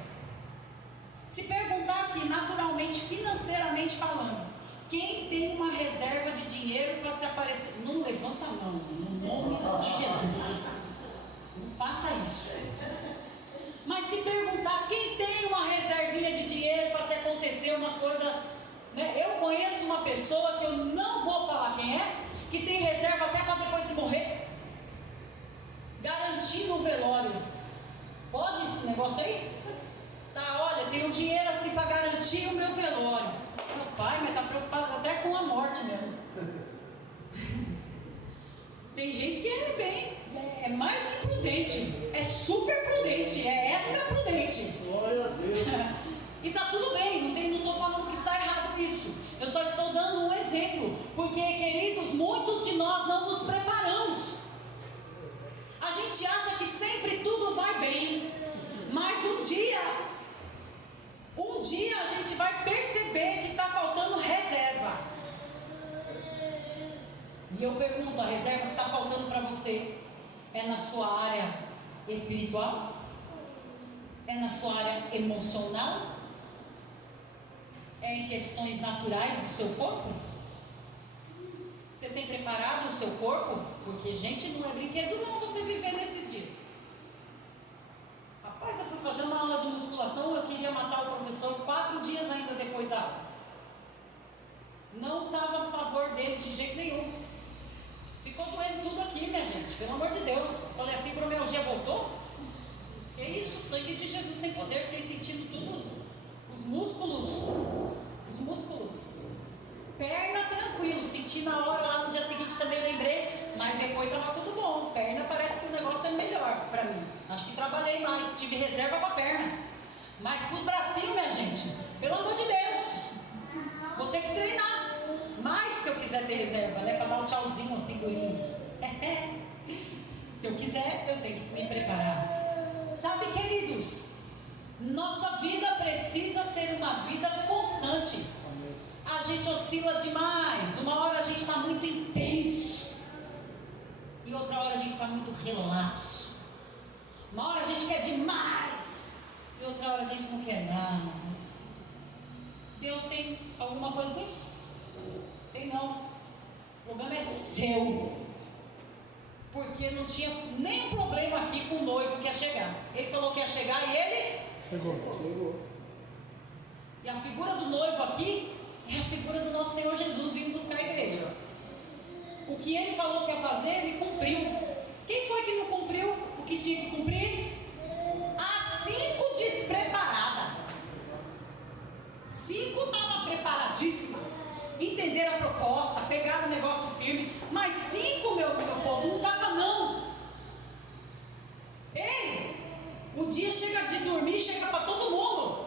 Se perguntar aqui, naturalmente, financeiramente falando, quem tem uma reserva de dinheiro para se aparecer? Não levanta a mão, no nome de Jesus. Não faça isso. Mas se perguntar, quem tem uma reservinha de dinheiro para se acontecer uma coisa, né? Eu conheço uma pessoa que eu não vou falar quem é, que tem reserva até para depois que morrer, garantindo o velório. Pode esse negócio aí? Tá, olha, tem um dinheiro assim para garantir o meu velório. gente que é mais que prudente, é super prudente, é extra prudente. Glória a Deus. E está tudo bem, não estou falando que está errado isso. Eu só estou dando um exemplo, porque, queridos, muitos de nós não nos preparamos. A gente acha que sempre tudo vai bem, mas um dia a gente vai perceber que está faltando reserva. E eu pergunto, a reserva que está faltando para você é na sua área espiritual? É na sua área emocional? É em questões naturais do seu corpo? Você tem preparado o seu corpo? Porque, gente, não é brinquedo não você viver nesses dias. Rapaz, eu fui fazer uma aula de musculação, eu queria matar o professor 4 dias ainda depois da aula. Não estava a favor dele de jeito nenhum. Ficou doendo tudo aqui, minha gente, pelo amor de Deus. Falei, a fibromialgia voltou? Que isso, o sangue de Jesus tem poder. Fiquei sentindo todos os músculos. Perna tranquilo, senti na hora, lá no dia seguinte também lembrei, mas depois estava tudo bom. Perna parece que o negócio é melhor para mim. Acho que trabalhei mais, tive reserva para perna. Mas para os bracinhos, minha gente, pelo amor de Deus, vou ter que treinar. Mas se eu quiser ter reserva, né, para dar um tchauzinho assim, durinho. Se eu quiser, eu tenho que me preparar. Sabe, queridos, nossa vida precisa ser uma vida constante. A gente oscila demais. Uma hora a gente está muito intenso, e outra hora a gente está muito relapso. Uma hora a gente quer demais, e outra hora a gente não quer nada. Deus tem alguma coisa com isso? Tem não. O problema é seu. Porque não tinha nenhum problema aqui com o noivo que ia chegar. Ele falou que ia chegar e ele Chegou. E a figura do noivo aqui é a figura do nosso Senhor Jesus vindo buscar a igreja. O que ele falou que ia fazer, ele cumpriu. Quem foi que não cumpriu o que tinha que cumprir? As 5 despreparadas. 5 estavam preparadíssimas, entenderam a proposta, pegaram o negócio firme, mas 5, meu povo, não estava não. Ei, o dia chega de dormir, chega para todo mundo.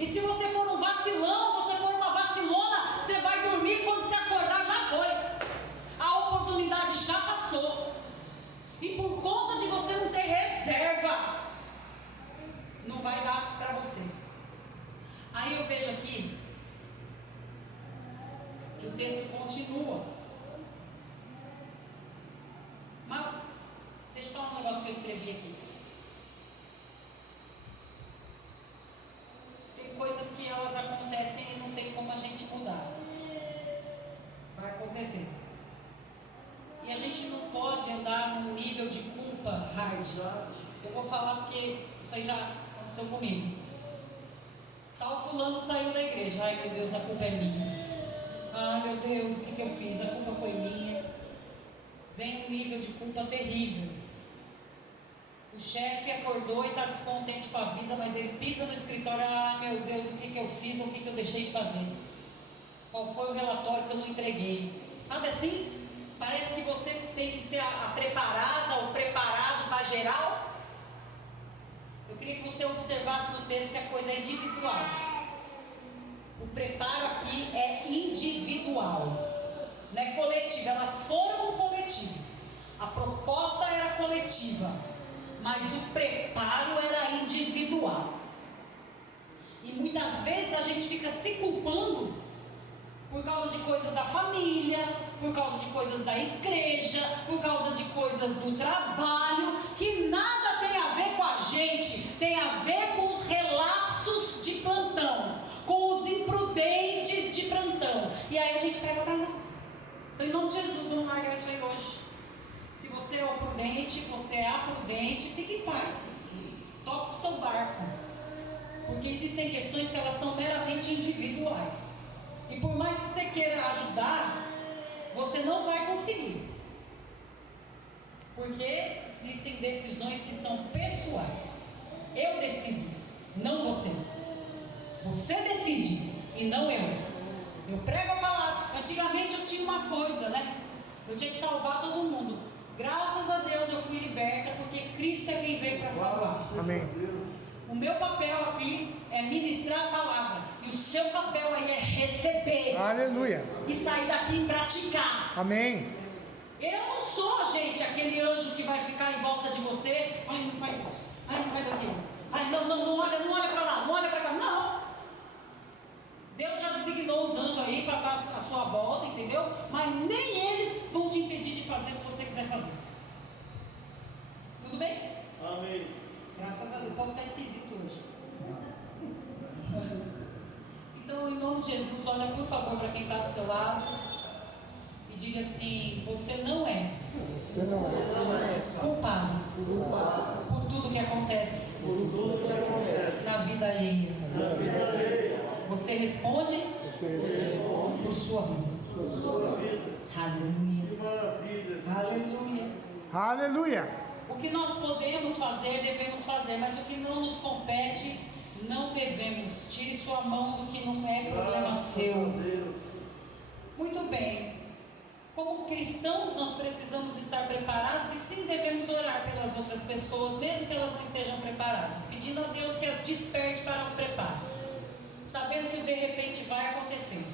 E se você for um vacilão, você for uma vacilona, você vai dormir e quando você acordar já foi. A oportunidade já passou. E por conta de você não ter reserva, não vai dar para você. Aí eu vejo aqui que o texto continua. Mas deixa eu falar um negócio que eu escrevi aqui. Tem coisas que elas acontecem e não tem como a gente mudar. Vai acontecer. E a gente não pode andar num nível de culpa hard. Eu vou falar porque isso aí já aconteceu comigo. Tal fulano saiu da igreja. Ai meu Deus, a culpa é minha. Ai meu Deus, o que eu fiz? A culpa foi minha. Vem um nível de culpa terrível. O chefe acordou e está descontente com a vida, mas ele pisa no escritório. Ai meu Deus, o que eu fiz ou o que eu deixei de fazer? Qual foi o relatório que eu não entreguei? Sabe assim? Parece que você tem que ser a preparada ou preparado para geral. Eu queria que você observasse no texto que a coisa é individual. O preparo aqui é individual, não é coletivo. Elas foram um coletivo, a proposta era coletiva, mas o preparo era individual. E muitas vezes a gente fica se culpando por causa de coisas da família, por causa de coisas da igreja, por causa de coisas do trabalho, que nada tem a ver com a gente, tem a ver com os relapsos de plantão, com os imprudentes de plantão. E aí a gente pega para nós. Então, em nome de Jesus, vamos largar isso aí hoje. Se você é o prudente, você é a prudente, fique em paz. Toque o seu barco. Porque existem questões que elas são meramente individuais. E por mais que você queira ajudar, você não vai conseguir. Porque existem decisões que são pessoais. Eu decido, não você. Você decide e não eu. Eu prego a palavra. Antigamente eu tinha uma coisa, né? Eu tinha que salvar todo mundo. Graças a Deus eu fui liberta, porque Cristo é quem veio para salvar. Amém. O meu papel aqui é ministrar a palavra. E o seu papel aí é receber. Aleluia. E sair daqui e praticar. Amém. Eu não sou, gente, aquele anjo que vai ficar em volta de você. Ai, não faz isso. Ai, não faz aquilo. Ai, não olha para lá, não olha para cá. Não. Deus já designou os anjos aí para estar à sua volta, entendeu? Mas nem eles vão te impedir de fazer se você quiser fazer. Tudo bem? Amém. Graças a Deus. Posso estar esquisito hoje. Então, em nome de Jesus, olha por favor para quem está do seu lado e diga assim: você não é culpado por tudo que acontece na vida alheia. Você responde por sua vida. Aleluia. Aleluia. Aleluia. O que nós podemos fazer, devemos fazer, mas o que não nos compete, não devemos. Tire sua mão do que não é problema seu. Muito bem. Como cristãos, nós precisamos estar preparados e sim devemos orar pelas outras pessoas, mesmo que elas não estejam preparadas, pedindo a Deus que as desperte para o preparo, sabendo que o de repente vai acontecer.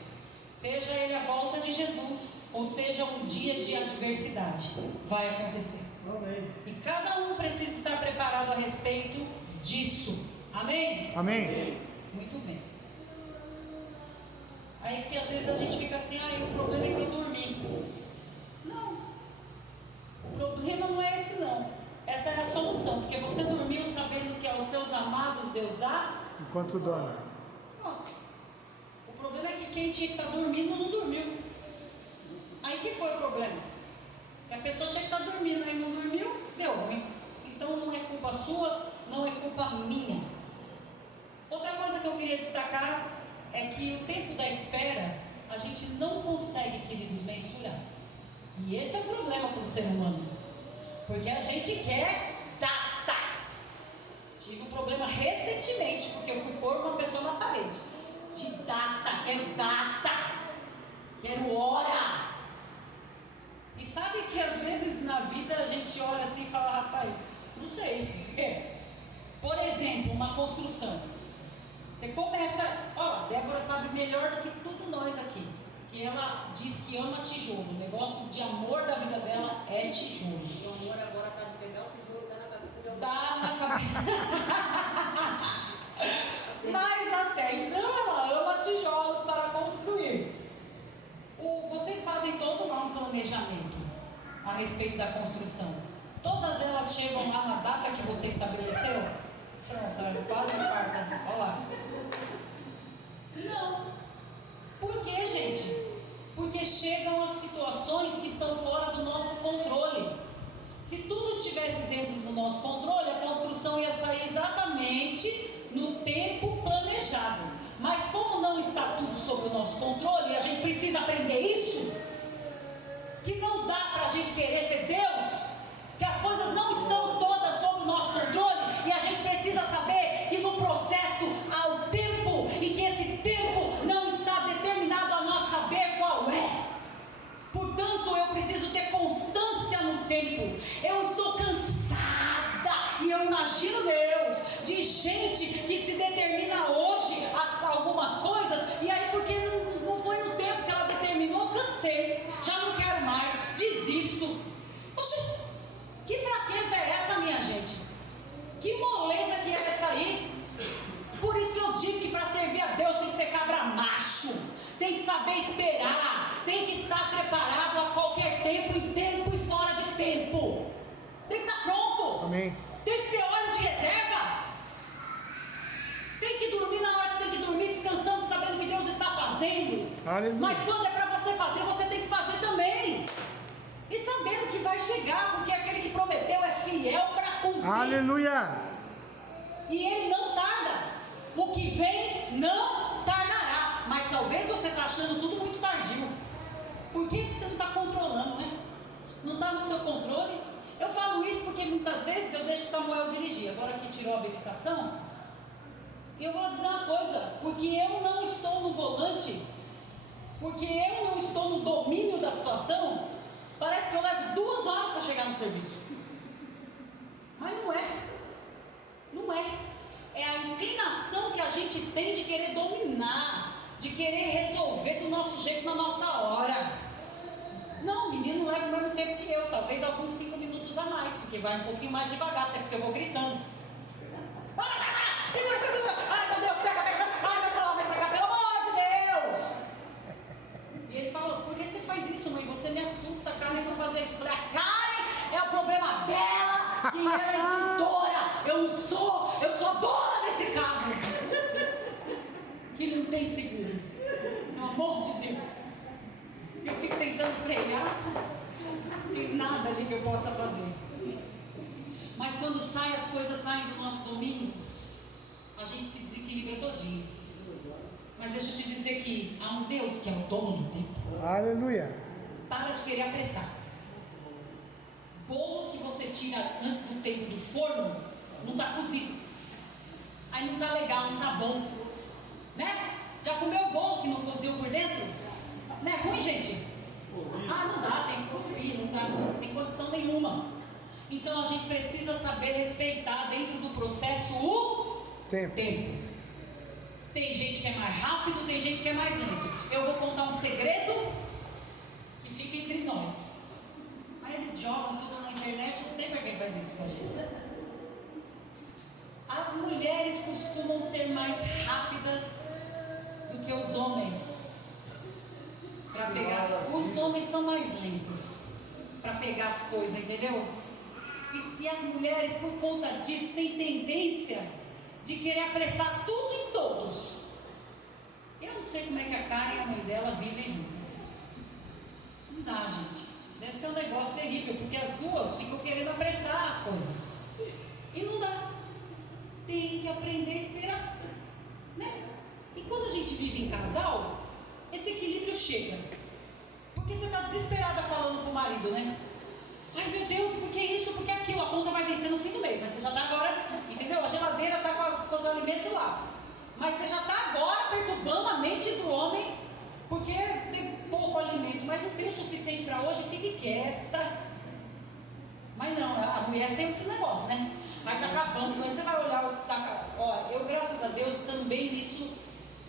Seja ele a volta de Jesus, ou seja um dia de adversidade, vai acontecer. Amém. E cada um precisa estar preparado a respeito disso. Amém? Amém. Muito bem. Aí que às vezes a gente fica assim: o problema é que eu dormi. Não. O problema não é esse não. Essa é a solução, porque você dormiu sabendo que aos seus amados Deus dá. Enquanto dorme. Pronto. O problema é que quem tinha que estar dormindo não dormiu. Aí que foi o problema? Que a pessoa tinha que estar dormindo, aí não dormiu, deu ruim. Então não é culpa sua, não é culpa minha. Outra coisa que eu queria destacar é que o tempo da espera a gente não consegue, queridos, mensurar. E esse é o problema para o ser humano. Porque a gente quer data. Tive um problema recentemente, porque eu fui pôr uma pessoa na parede. De data, quero hora. E sabe que às vezes na vida a gente olha assim e fala: rapaz, não sei. Por exemplo, uma construção. Você começa, ó, Débora sabe melhor do que tudo nós aqui, que ela diz que ama tijolo. O negócio de amor da vida dela é tijolo. O amor agora está de pegar o tijolo e dar na cabeça de alguém. Dá na cabeça. Mas até então ela ama tijolos para construir. Vocês fazem todo um planejamento a respeito da construção. Todas elas chegam lá na data que você estabeleceu? Pronto, ela quase infarta. Olha lá. Não. Por que, gente? Porque chegam as situações que estão fora do nosso controle. Se tudo estivesse dentro do nosso controle, a construção ia sair exatamente no tempo planejado. Mas como não está tudo sob o nosso controle, e a gente precisa aprender isso, que não dá para a gente querer ser Deus, que as coisas não estão todas sob o nosso controle, e a gente precisa saber que no processo há o tempo, e que esse tempo não está determinado a nós saber qual é. Portanto, eu preciso ter constância no tempo. Eu estou cansada, e eu imagino Deus, de gente que se determina hoje a algumas coisas, e aí porque não foi no tempo que ela determinou, cansei, já não quero mais, desisto. Poxa, que fraqueza é essa, minha gente? Que moleza que é essa aí? Por isso que eu digo que para servir a Deus tem que ser cabra macho, tem que saber esperar, tem que estar preparado a qualquer tempo, em tempo e fora de tempo. Tem que estar pronto. Amém. Tem que ter óleo de reserva. Tem que dormir na hora que tem que dormir, descansando, sabendo que Deus está fazendo. Aleluia. Mas quando é para você fazer, você tem que fazer também. E sabendo que vai chegar, porque aquele que prometeu é fiel para cumprir. Aleluia. E ele não tarda. O que vem não tardará. Mas talvez você está achando tudo muito tardio. Por que você não está controlando, né? Não está no seu controle. Eu falo isso porque muitas vezes eu deixo Samuel dirigir. Agora que tirou a habilitação, eu vou dizer uma coisa. Porque eu não estou no volante, porque eu não estou no domínio da situação, Parece que eu levo 2 horas para chegar no serviço. Mas não é. Não é. É a inclinação que a gente tem de querer dominar, de querer resolver do nosso jeito, na nossa hora. Não, o menino leva o mesmo tempo que eu, talvez alguns 5 minutos a mais, porque vai um pouquinho mais devagar, até porque eu vou gritando. Segura, segura! Ai meu Deus, pega! Ai, vai falar, vai pra cá, pelo amor de Deus! E ele fala, por que você faz isso, mãe? Você me assusta, a Karen não fazer isso. Eu falei, a Karen é o problema dela, que ela é instrutora. Eu sou a dona desse carro. Que não tem seguro. Pelo amor de Deus. Eu fico tentando frear. Não tem nada ali que eu possa fazer. Mas quando as coisas saem do nosso domínio, a gente se desequilibra todinho. Mas deixa eu te dizer que há um Deus que é o dono do tempo. Aleluia. Para de querer apressar. Bolo que você tira antes do tempo do forno, não está cozido. Aí não está legal, não está bom. Né? Já comeu bolo que não coziu por dentro? Não é ruim, gente? Ah, não dá, tem que cozir, não dá, não tem condição nenhuma. Então a gente precisa saber respeitar dentro do processo o tempo. Tem gente que é mais rápido, tem gente que é mais lento. Eu vou contar um segredo que fica entre nós. Aí eles jogam tudo na internet, não sei por que faz isso com a gente. As mulheres costumam ser mais rápidas do que os homens para pegar. Os homens são mais lentos para pegar as coisas, entendeu? E as mulheres, por conta disso, têm tendência de querer apressar tudo e todos. Eu não sei como é que a Karen e a mãe dela vivem juntas. Não dá, gente. Deve ser um negócio terrível, porque as duas ficam querendo apressar as coisas. E não dá. Tem que aprender a esperar. Né? E quando a gente vive em casal, esse equilíbrio chega. Porque você está desesperada falando para o marido, né? Ai meu Deus, por que isso, por que aquilo? A conta vai vencer no fim do mês, mas você já está agora, entendeu? A geladeira está com os alimentos lá. Mas você já está agora perturbando a mente do homem, porque tem pouco alimento, mas não tem o suficiente para hoje, fique quieta. Mas não, a mulher tem esse negócio, né? Vai estar acabando, mas você vai olhar o que está. Ó, eu, graças a Deus, também nisso,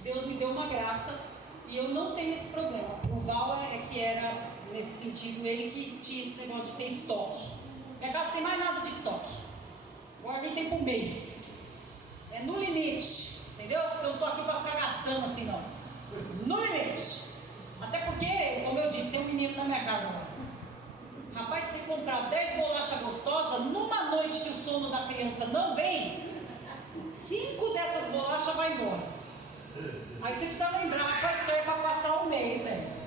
Deus me deu uma graça, e eu não tenho esse problema. O Val é que era. Nesse sentido, ele que tinha esse negócio de ter estoque. Minha casa tem mais nada de estoque. Agora tem por mês. É no limite. Entendeu? Porque eu não estou aqui para ficar gastando assim, não. No limite. Até porque, como eu disse, tem um menino na minha casa lá. Rapaz, se comprar 10 bolachas gostosas, numa noite que o sono da criança não vem, 5 dessas bolachas vai embora. Aí você precisa lembrar, rapaz, isso aí é para passar um mês, velho.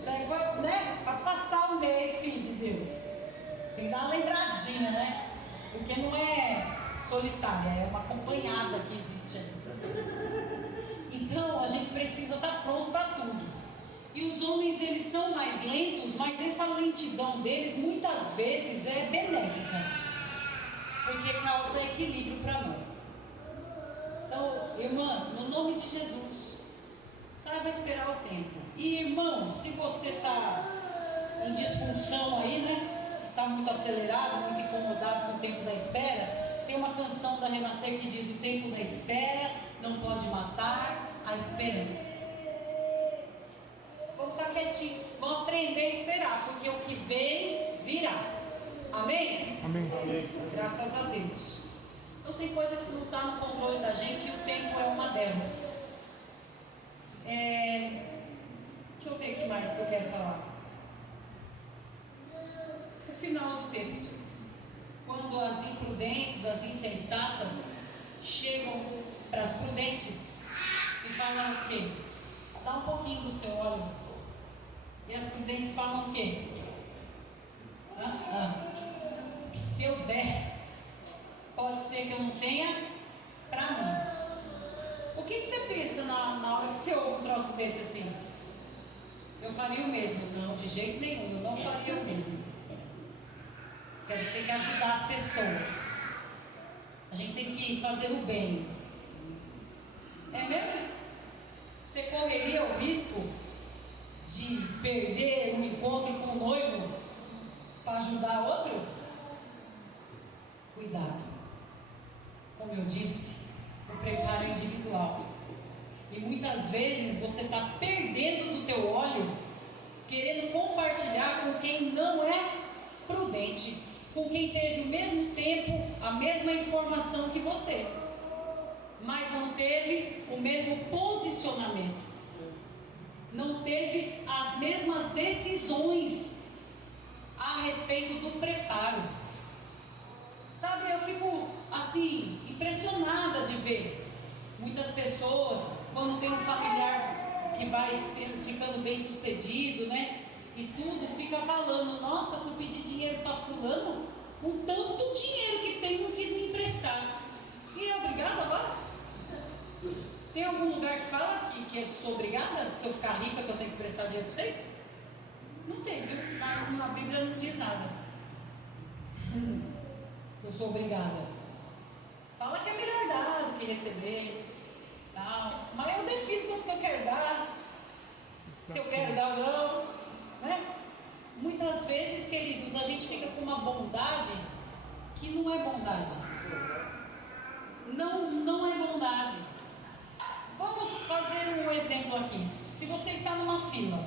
Isso aí para passar o mês, filho de Deus. Tem que dar uma lembradinha, né? Porque não é solitária, é uma acompanhada que existe aí. Então a gente precisa estar pronto para tudo. E os homens, eles são mais lentos, mas essa lentidão deles muitas vezes é benéfica, porque causa equilíbrio para nós. Então, irmã, no nome de Jesus, saiba esperar o tempo. E irmão, se você está em disfunção aí, né? Está muito acelerado, muito incomodado com o tempo da espera, tem uma canção da Renascer que diz: o tempo da espera não pode matar a esperança. Vamos ficar quietinho, vamos aprender a esperar, porque o que vem, virá. Amém? Amém. Graças a Deus. Então tem coisa que não está no controle da gente e o tempo é uma delas. Deixa eu ver o que mais que eu quero falar. O final do texto. Quando as imprudentes, as insensatas chegam para as prudentes e falam o quê? Dá um pouquinho do seu óleo. E as prudentes falam o quê? Se eu der, pode ser que eu não tenha para mim. O que você pensa na hora que você ouve um troço desse assim? Eu faria o mesmo. Não, de jeito nenhum, eu não faria o mesmo. Porque a gente tem que ajudar as pessoas. A gente tem que fazer o bem. É mesmo? Você correria o risco de perder um encontro com o noivo para ajudar outro? Cuidado. Como eu disse, o preparo é individual. E muitas vezes você está perdendo do teu óleo, querendo compartilhar com quem não é prudente, com quem teve o mesmo tempo, a mesma informação que você, mas não teve o mesmo posicionamento, não teve as mesmas decisões a respeito do preparo. Sabe, eu fico assim, impressionada de ver muitas pessoas, quando tem um familiar que vai ficando bem sucedido, né? E tudo, fica falando, nossa, fui pedir dinheiro para fulano, com tanto dinheiro que tem, não quis me emprestar. E é obrigado agora? Tem algum lugar que fala que eu sou obrigada? Se eu ficar rica, que eu tenho que prestar dinheiro para vocês? Não tem, viu? Na Bíblia não diz nada. Eu sou obrigada. Fala que é melhor dar do que receber. Tal. Mas eu defino quanto que eu quero dar. Se eu quero dar ou não. Né? Muitas vezes, queridos, a gente fica com uma bondade que não é bondade. Não é bondade. Vamos fazer um exemplo aqui. Se você está numa fila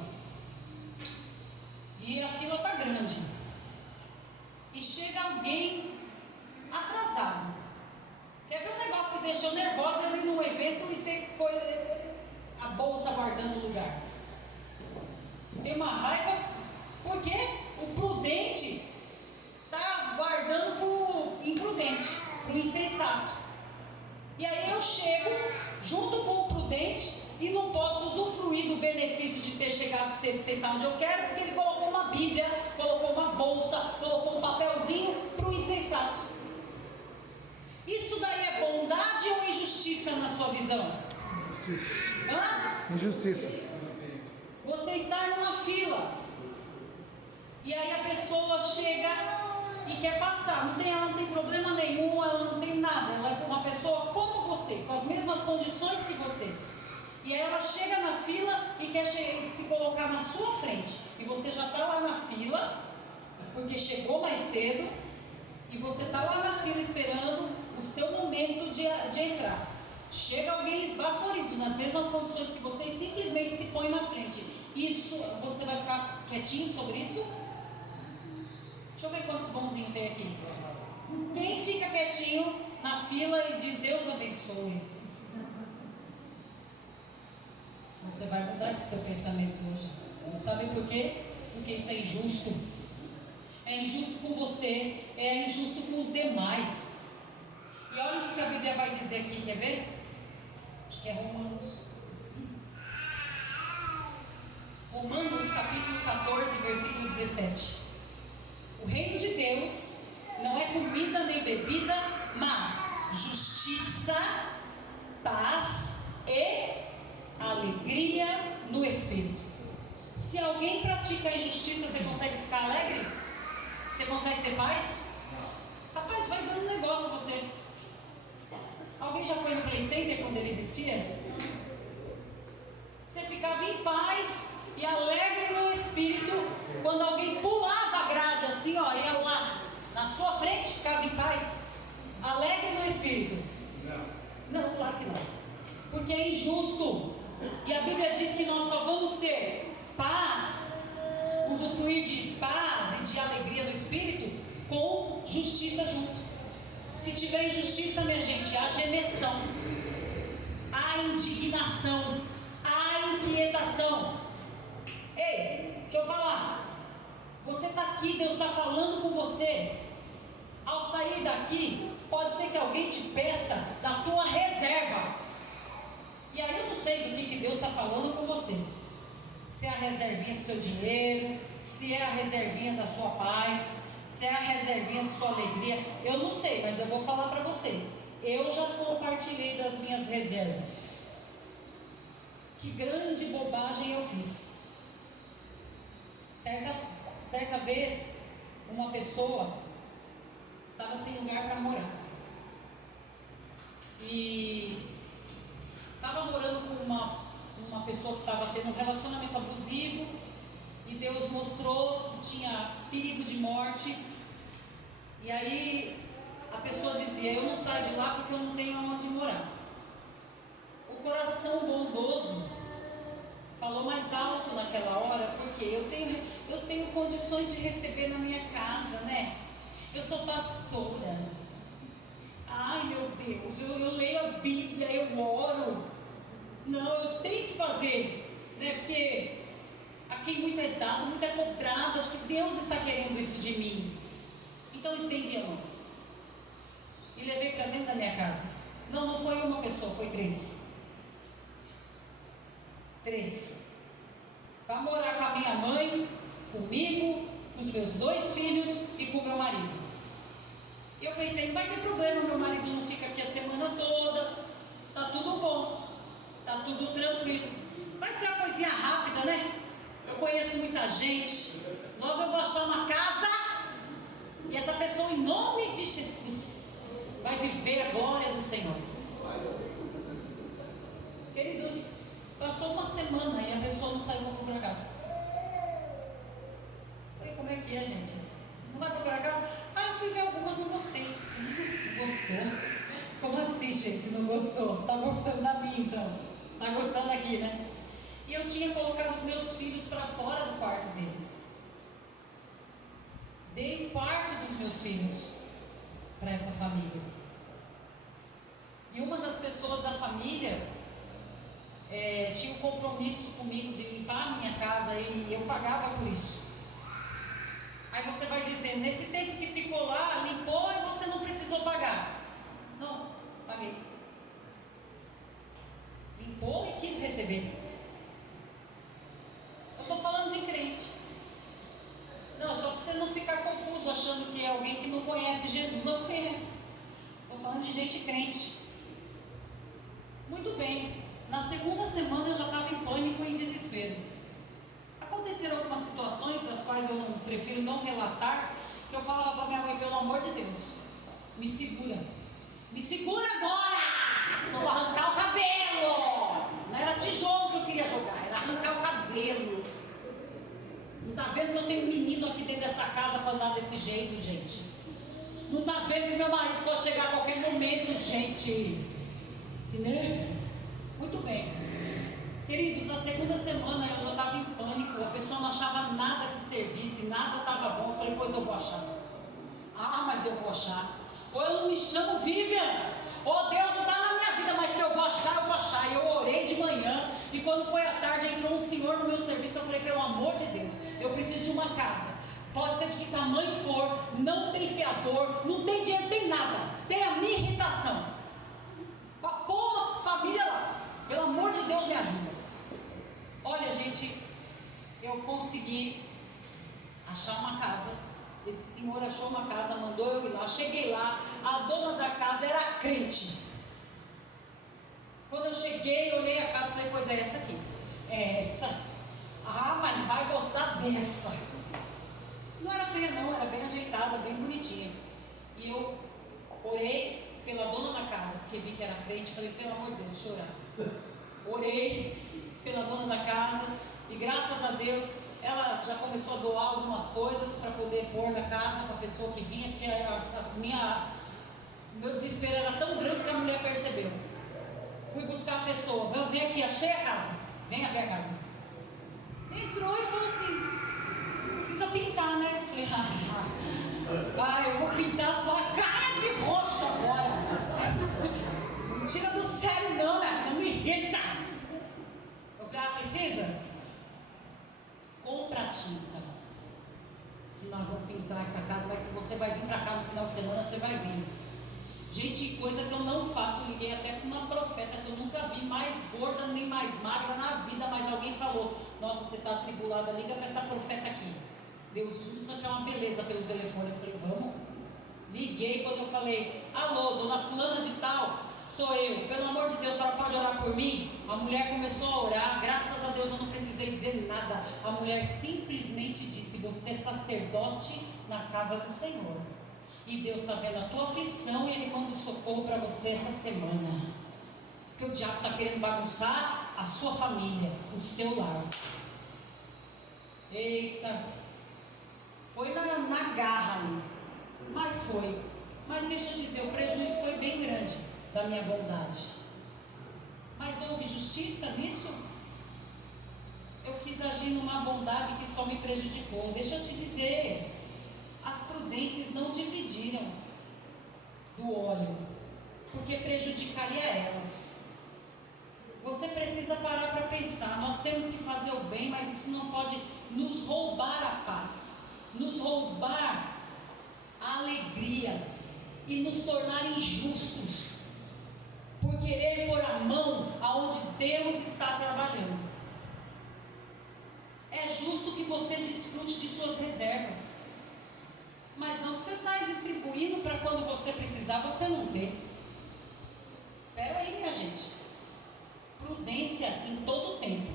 e a fila está grande e chega alguém atrasado, quer ver um negócio que deixou nervosa ali no evento e ter a bolsa guardando o lugar? Tem uma raiva porque o prudente está guardando para o imprudente, para o insensato. E aí eu chego junto com o prudente e não posso usufruir do benefício de ter chegado cedo, sentar onde eu quero, porque ele colocou uma Bíblia, colocou uma bolsa, colocou um papelzinho para o insensato. Isso daí é bondade ou injustiça na sua visão? Injustiça. Você está numa fila e aí a pessoa chega e quer passar, ela não tem problema nenhum, ela não tem nada, ela é uma pessoa como você, com as mesmas condições que você, e aí ela chega na fila e quer se colocar na sua frente, e você já está lá na fila, porque chegou mais cedo, e você está lá na fila esperando o seu momento de entrar. Chega alguém esbaforido, nas mesmas condições que você, e simplesmente se põe na frente. Isso, você vai ficar quietinho sobre isso? Deixa eu ver quantos bonzinhos tem aqui. Quem fica quietinho na fila e diz Deus abençoe? Você vai mudar esse seu pensamento hoje. Sabe por quê? Porque isso é injusto. É injusto com você, é injusto com os demais. E olha o que a Bíblia vai dizer aqui, quer ver? Acho que é Romanos. Romanos capítulo 14, versículo 17. O reino de Deus não é comida nem bebida, mas justiça, paz e alegria no Espírito. Se alguém pratica a injustiça, você consegue ficar alegre? Você consegue ter paz? Rapaz, vai dando negócio você. Alguém já foi no Play Center quando ele existia? Você ficava em paz e alegre no Espírito quando alguém pulava a grade assim, ó, ia lá na sua frente, ficava em paz, alegre no Espírito. Não, claro que não, porque é injusto. E a Bíblia diz que nós só vamos ter paz, usufruir de paz e de alegria no Espírito com justiça junto. Se tiver injustiça, minha gente, há gemessão, há indignação, há inquietação. Ei, deixa eu falar. Você está aqui, Deus está falando com você. Ao sair daqui, pode ser que alguém te peça da tua reserva. E aí eu não sei do que Deus está falando com você. Se é a reservinha do seu dinheiro, se é a reservinha da sua paz, se é a reservinha da sua alegria, eu não sei, mas eu vou falar para vocês. Eu já compartilhei das minhas reservas. Que grande bobagem eu fiz. Certa vez, uma pessoa estava sem lugar para morar. E estava morando com uma pessoa que estava teve um relacionamento abusivo e Deus mostrou que tinha perigo de morte. E aí a pessoa dizia: eu não saio de lá porque eu não tenho aonde morar. O coração bondoso falou mais alto naquela hora, porque eu tenho condições de receber na minha casa, né? Eu sou pastora. Ai, meu Deus, eu leio a Bíblia, eu oro. Não, eu tenho que fazer, né? Porque a quem muito é dado, muito é cobrado. Acho que Deus está querendo isso de mim. Então estendi a mão e levei para dentro da minha casa. Não foi uma pessoa, foi 3. 3. Para morar com a minha mãe, comigo, com os meus 2 filhos e com o meu marido. E eu pensei: não vai ter problema, meu marido não fica aqui a semana toda, tá tudo bom, tá tudo tranquilo. Vai ser uma coisinha rápida, né? Eu conheço muita gente, logo eu vou achar uma casa e essa pessoa, em nome de Jesus, vai viver a glória do Senhor. Queridos, passou uma semana e a pessoa não saiu para procurar casa. Falei: como é que é, gente? Não vai procurar casa? Ah, eu fui ver algumas, não gostei. Não gostou? Como assim, gente? Não gostou? Está gostando da minha, então? Está gostando aqui, né? E eu tinha colocado os meus filhos para fora do quarto deles. Dei o quarto dos meus filhos para essa família. E uma das pessoas da família tinha um compromisso comigo de limpar a minha casa e eu pagava por isso. Aí você vai dizer: nesse tempo que ficou lá, limpou e você não precisou pagar. Não, paguei. Limpou e quis receber. Eu estou falando de crente. Não, só para você não ficar confuso achando que é alguém que não conhece Jesus. Não conhece. Estou falando de gente crente. Muito bem. Na segunda semana eu já estava em pânico e em desespero. Aconteceram algumas situações das quais eu prefiro não relatar, que eu falava para minha mãe: pelo amor de Deus, me segura. Me segura agora! Senão vou arrancar o cabelo! Não era tijolo que eu queria jogar, era arrancar o cabelo. Não está vendo que eu tenho um menino aqui dentro dessa casa para andar desse jeito, gente? Não está vendo que meu marido pode chegar a qualquer momento, gente? Né? Muito bem. Queridos, na segunda semana eu já estava em pânico, a pessoa não achava nada que servisse, nada estava bom. Eu falei: pois eu vou achar. Ah, mas eu vou achar. Ou eu não me chamo Vivian, ou Deus não está na minha vida, mas que eu vou achar, eu vou achar. E eu orei de manhã, e quando foi à tarde entrou um senhor no meu serviço. Eu falei: pelo amor de Deus, eu preciso de uma casa. Pode ser de que tamanho for, não tem fiador, não tem dinheiro, tem nada. Tem a minha irritação. Para pôr uma família lá. Pelo amor de Deus, me ajuda. Olha, gente, eu consegui achar uma casa. Esse senhor achou uma casa, mandou eu ir lá. Cheguei lá, a dona da casa era crente. Quando eu cheguei, eu olhei a casa e falei: pois é essa aqui. É essa. Ah, mas vai gostar dessa. Não era feia não, era bem ajeitada, bem bonitinha. E eu orei pela dona da casa, porque vi que era crente. Falei: pelo amor de Deus, deixa eu orar. Orei pela dona da casa e graças a Deus ela já começou a doar algumas coisas para poder pôr na casa para a pessoa que vinha, porque o meu desespero era tão grande que a mulher percebeu. Fui buscar a pessoa: vem aqui, achei a casa, venha ver a casa. Entrou e falou assim: precisa pintar, né? Falei: eu vou pintar só a cara de roxo agora. Não tira do sério não, né? Não me irrita. Eu falei: precisa? Compra a tinta, que nós vamos pintar essa casa, mas que você vai vir para cá no final de semana, você vai vir. Gente, coisa que eu não faço. Eu liguei até com uma profeta que eu nunca vi mais gorda nem mais magra na vida, mas alguém falou: nossa, você está atribulada, liga para essa profeta aqui. Deus usa, que é uma beleza, pelo telefone. Eu falei: vamos. Liguei. Quando eu falei: alô, dona fulana de tal, sou eu, pelo amor de Deus, a senhora pode orar por mim? A mulher começou a orar. Graças a Deus eu não precisei dizer nada. A mulher simplesmente disse: você é sacerdote na casa do Senhor, e Deus está vendo a tua aflição, e Ele manda o socorro para você essa semana. Porque o diabo está querendo bagunçar a sua família, o seu lar. Eita, foi na garra ali, mas foi. Mas deixa eu dizer, o prejuízo foi bem grande da minha bondade. Mas houve justiça nisso? Eu quis agir numa bondade que só me prejudicou. Deixa eu te dizer, as prudentes não dividiram do óleo, porque prejudicaria elas. Você precisa parar para pensar. Nós temos que fazer o bem, mas isso não pode nos roubar a paz, nos roubar a alegria e nos tornar injustos por querer pôr a mão aonde Deus está trabalhando. É justo que você desfrute de suas reservas, mas não que você saia distribuindo para quando você precisar você não ter. Espera aí, minha gente. Prudência em todo o tempo.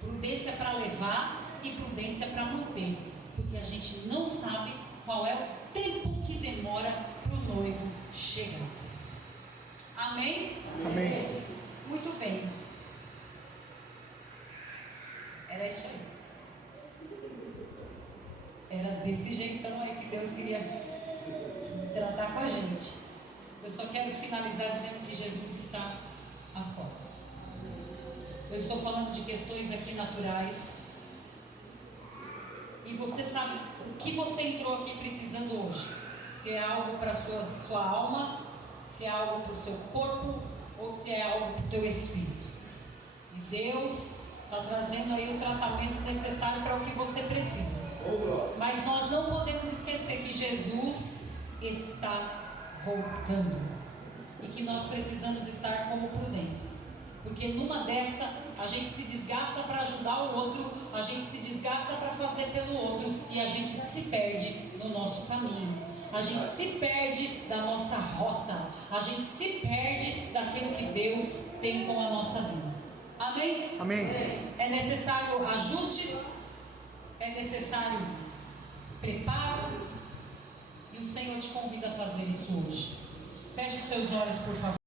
Prudência para levar e prudência para manter, porque a gente não sabe qual é o tempo que demora para o noivo chegar. Amém? Amém. Muito bem. Era isso aí. Era desse jeitão aí que Deus queria tratar com a gente. Eu só quero finalizar dizendo que Jesus está às portas. Eu estou falando de questões aqui naturais. E você sabe o que você entrou aqui precisando hoje. Se é algo para a sua alma, se é algo para o seu corpo, ou se é algo para o teu espírito. E Deus está trazendo aí o tratamento necessário para o que você precisa. Mas nós não podemos esquecer que Jesus está voltando. E que nós precisamos estar como prudentes. Porque numa dessa, a gente se desgasta para ajudar o outro, a gente se desgasta para fazer pelo outro, e a gente se perde no nosso caminho. A gente se perde da nossa rota, a gente se perde daquilo que Deus tem com a nossa vida. Amém? Amém. É necessário ajustes, é necessário preparo, e o Senhor te convida a fazer isso hoje. Feche seus olhos, por favor.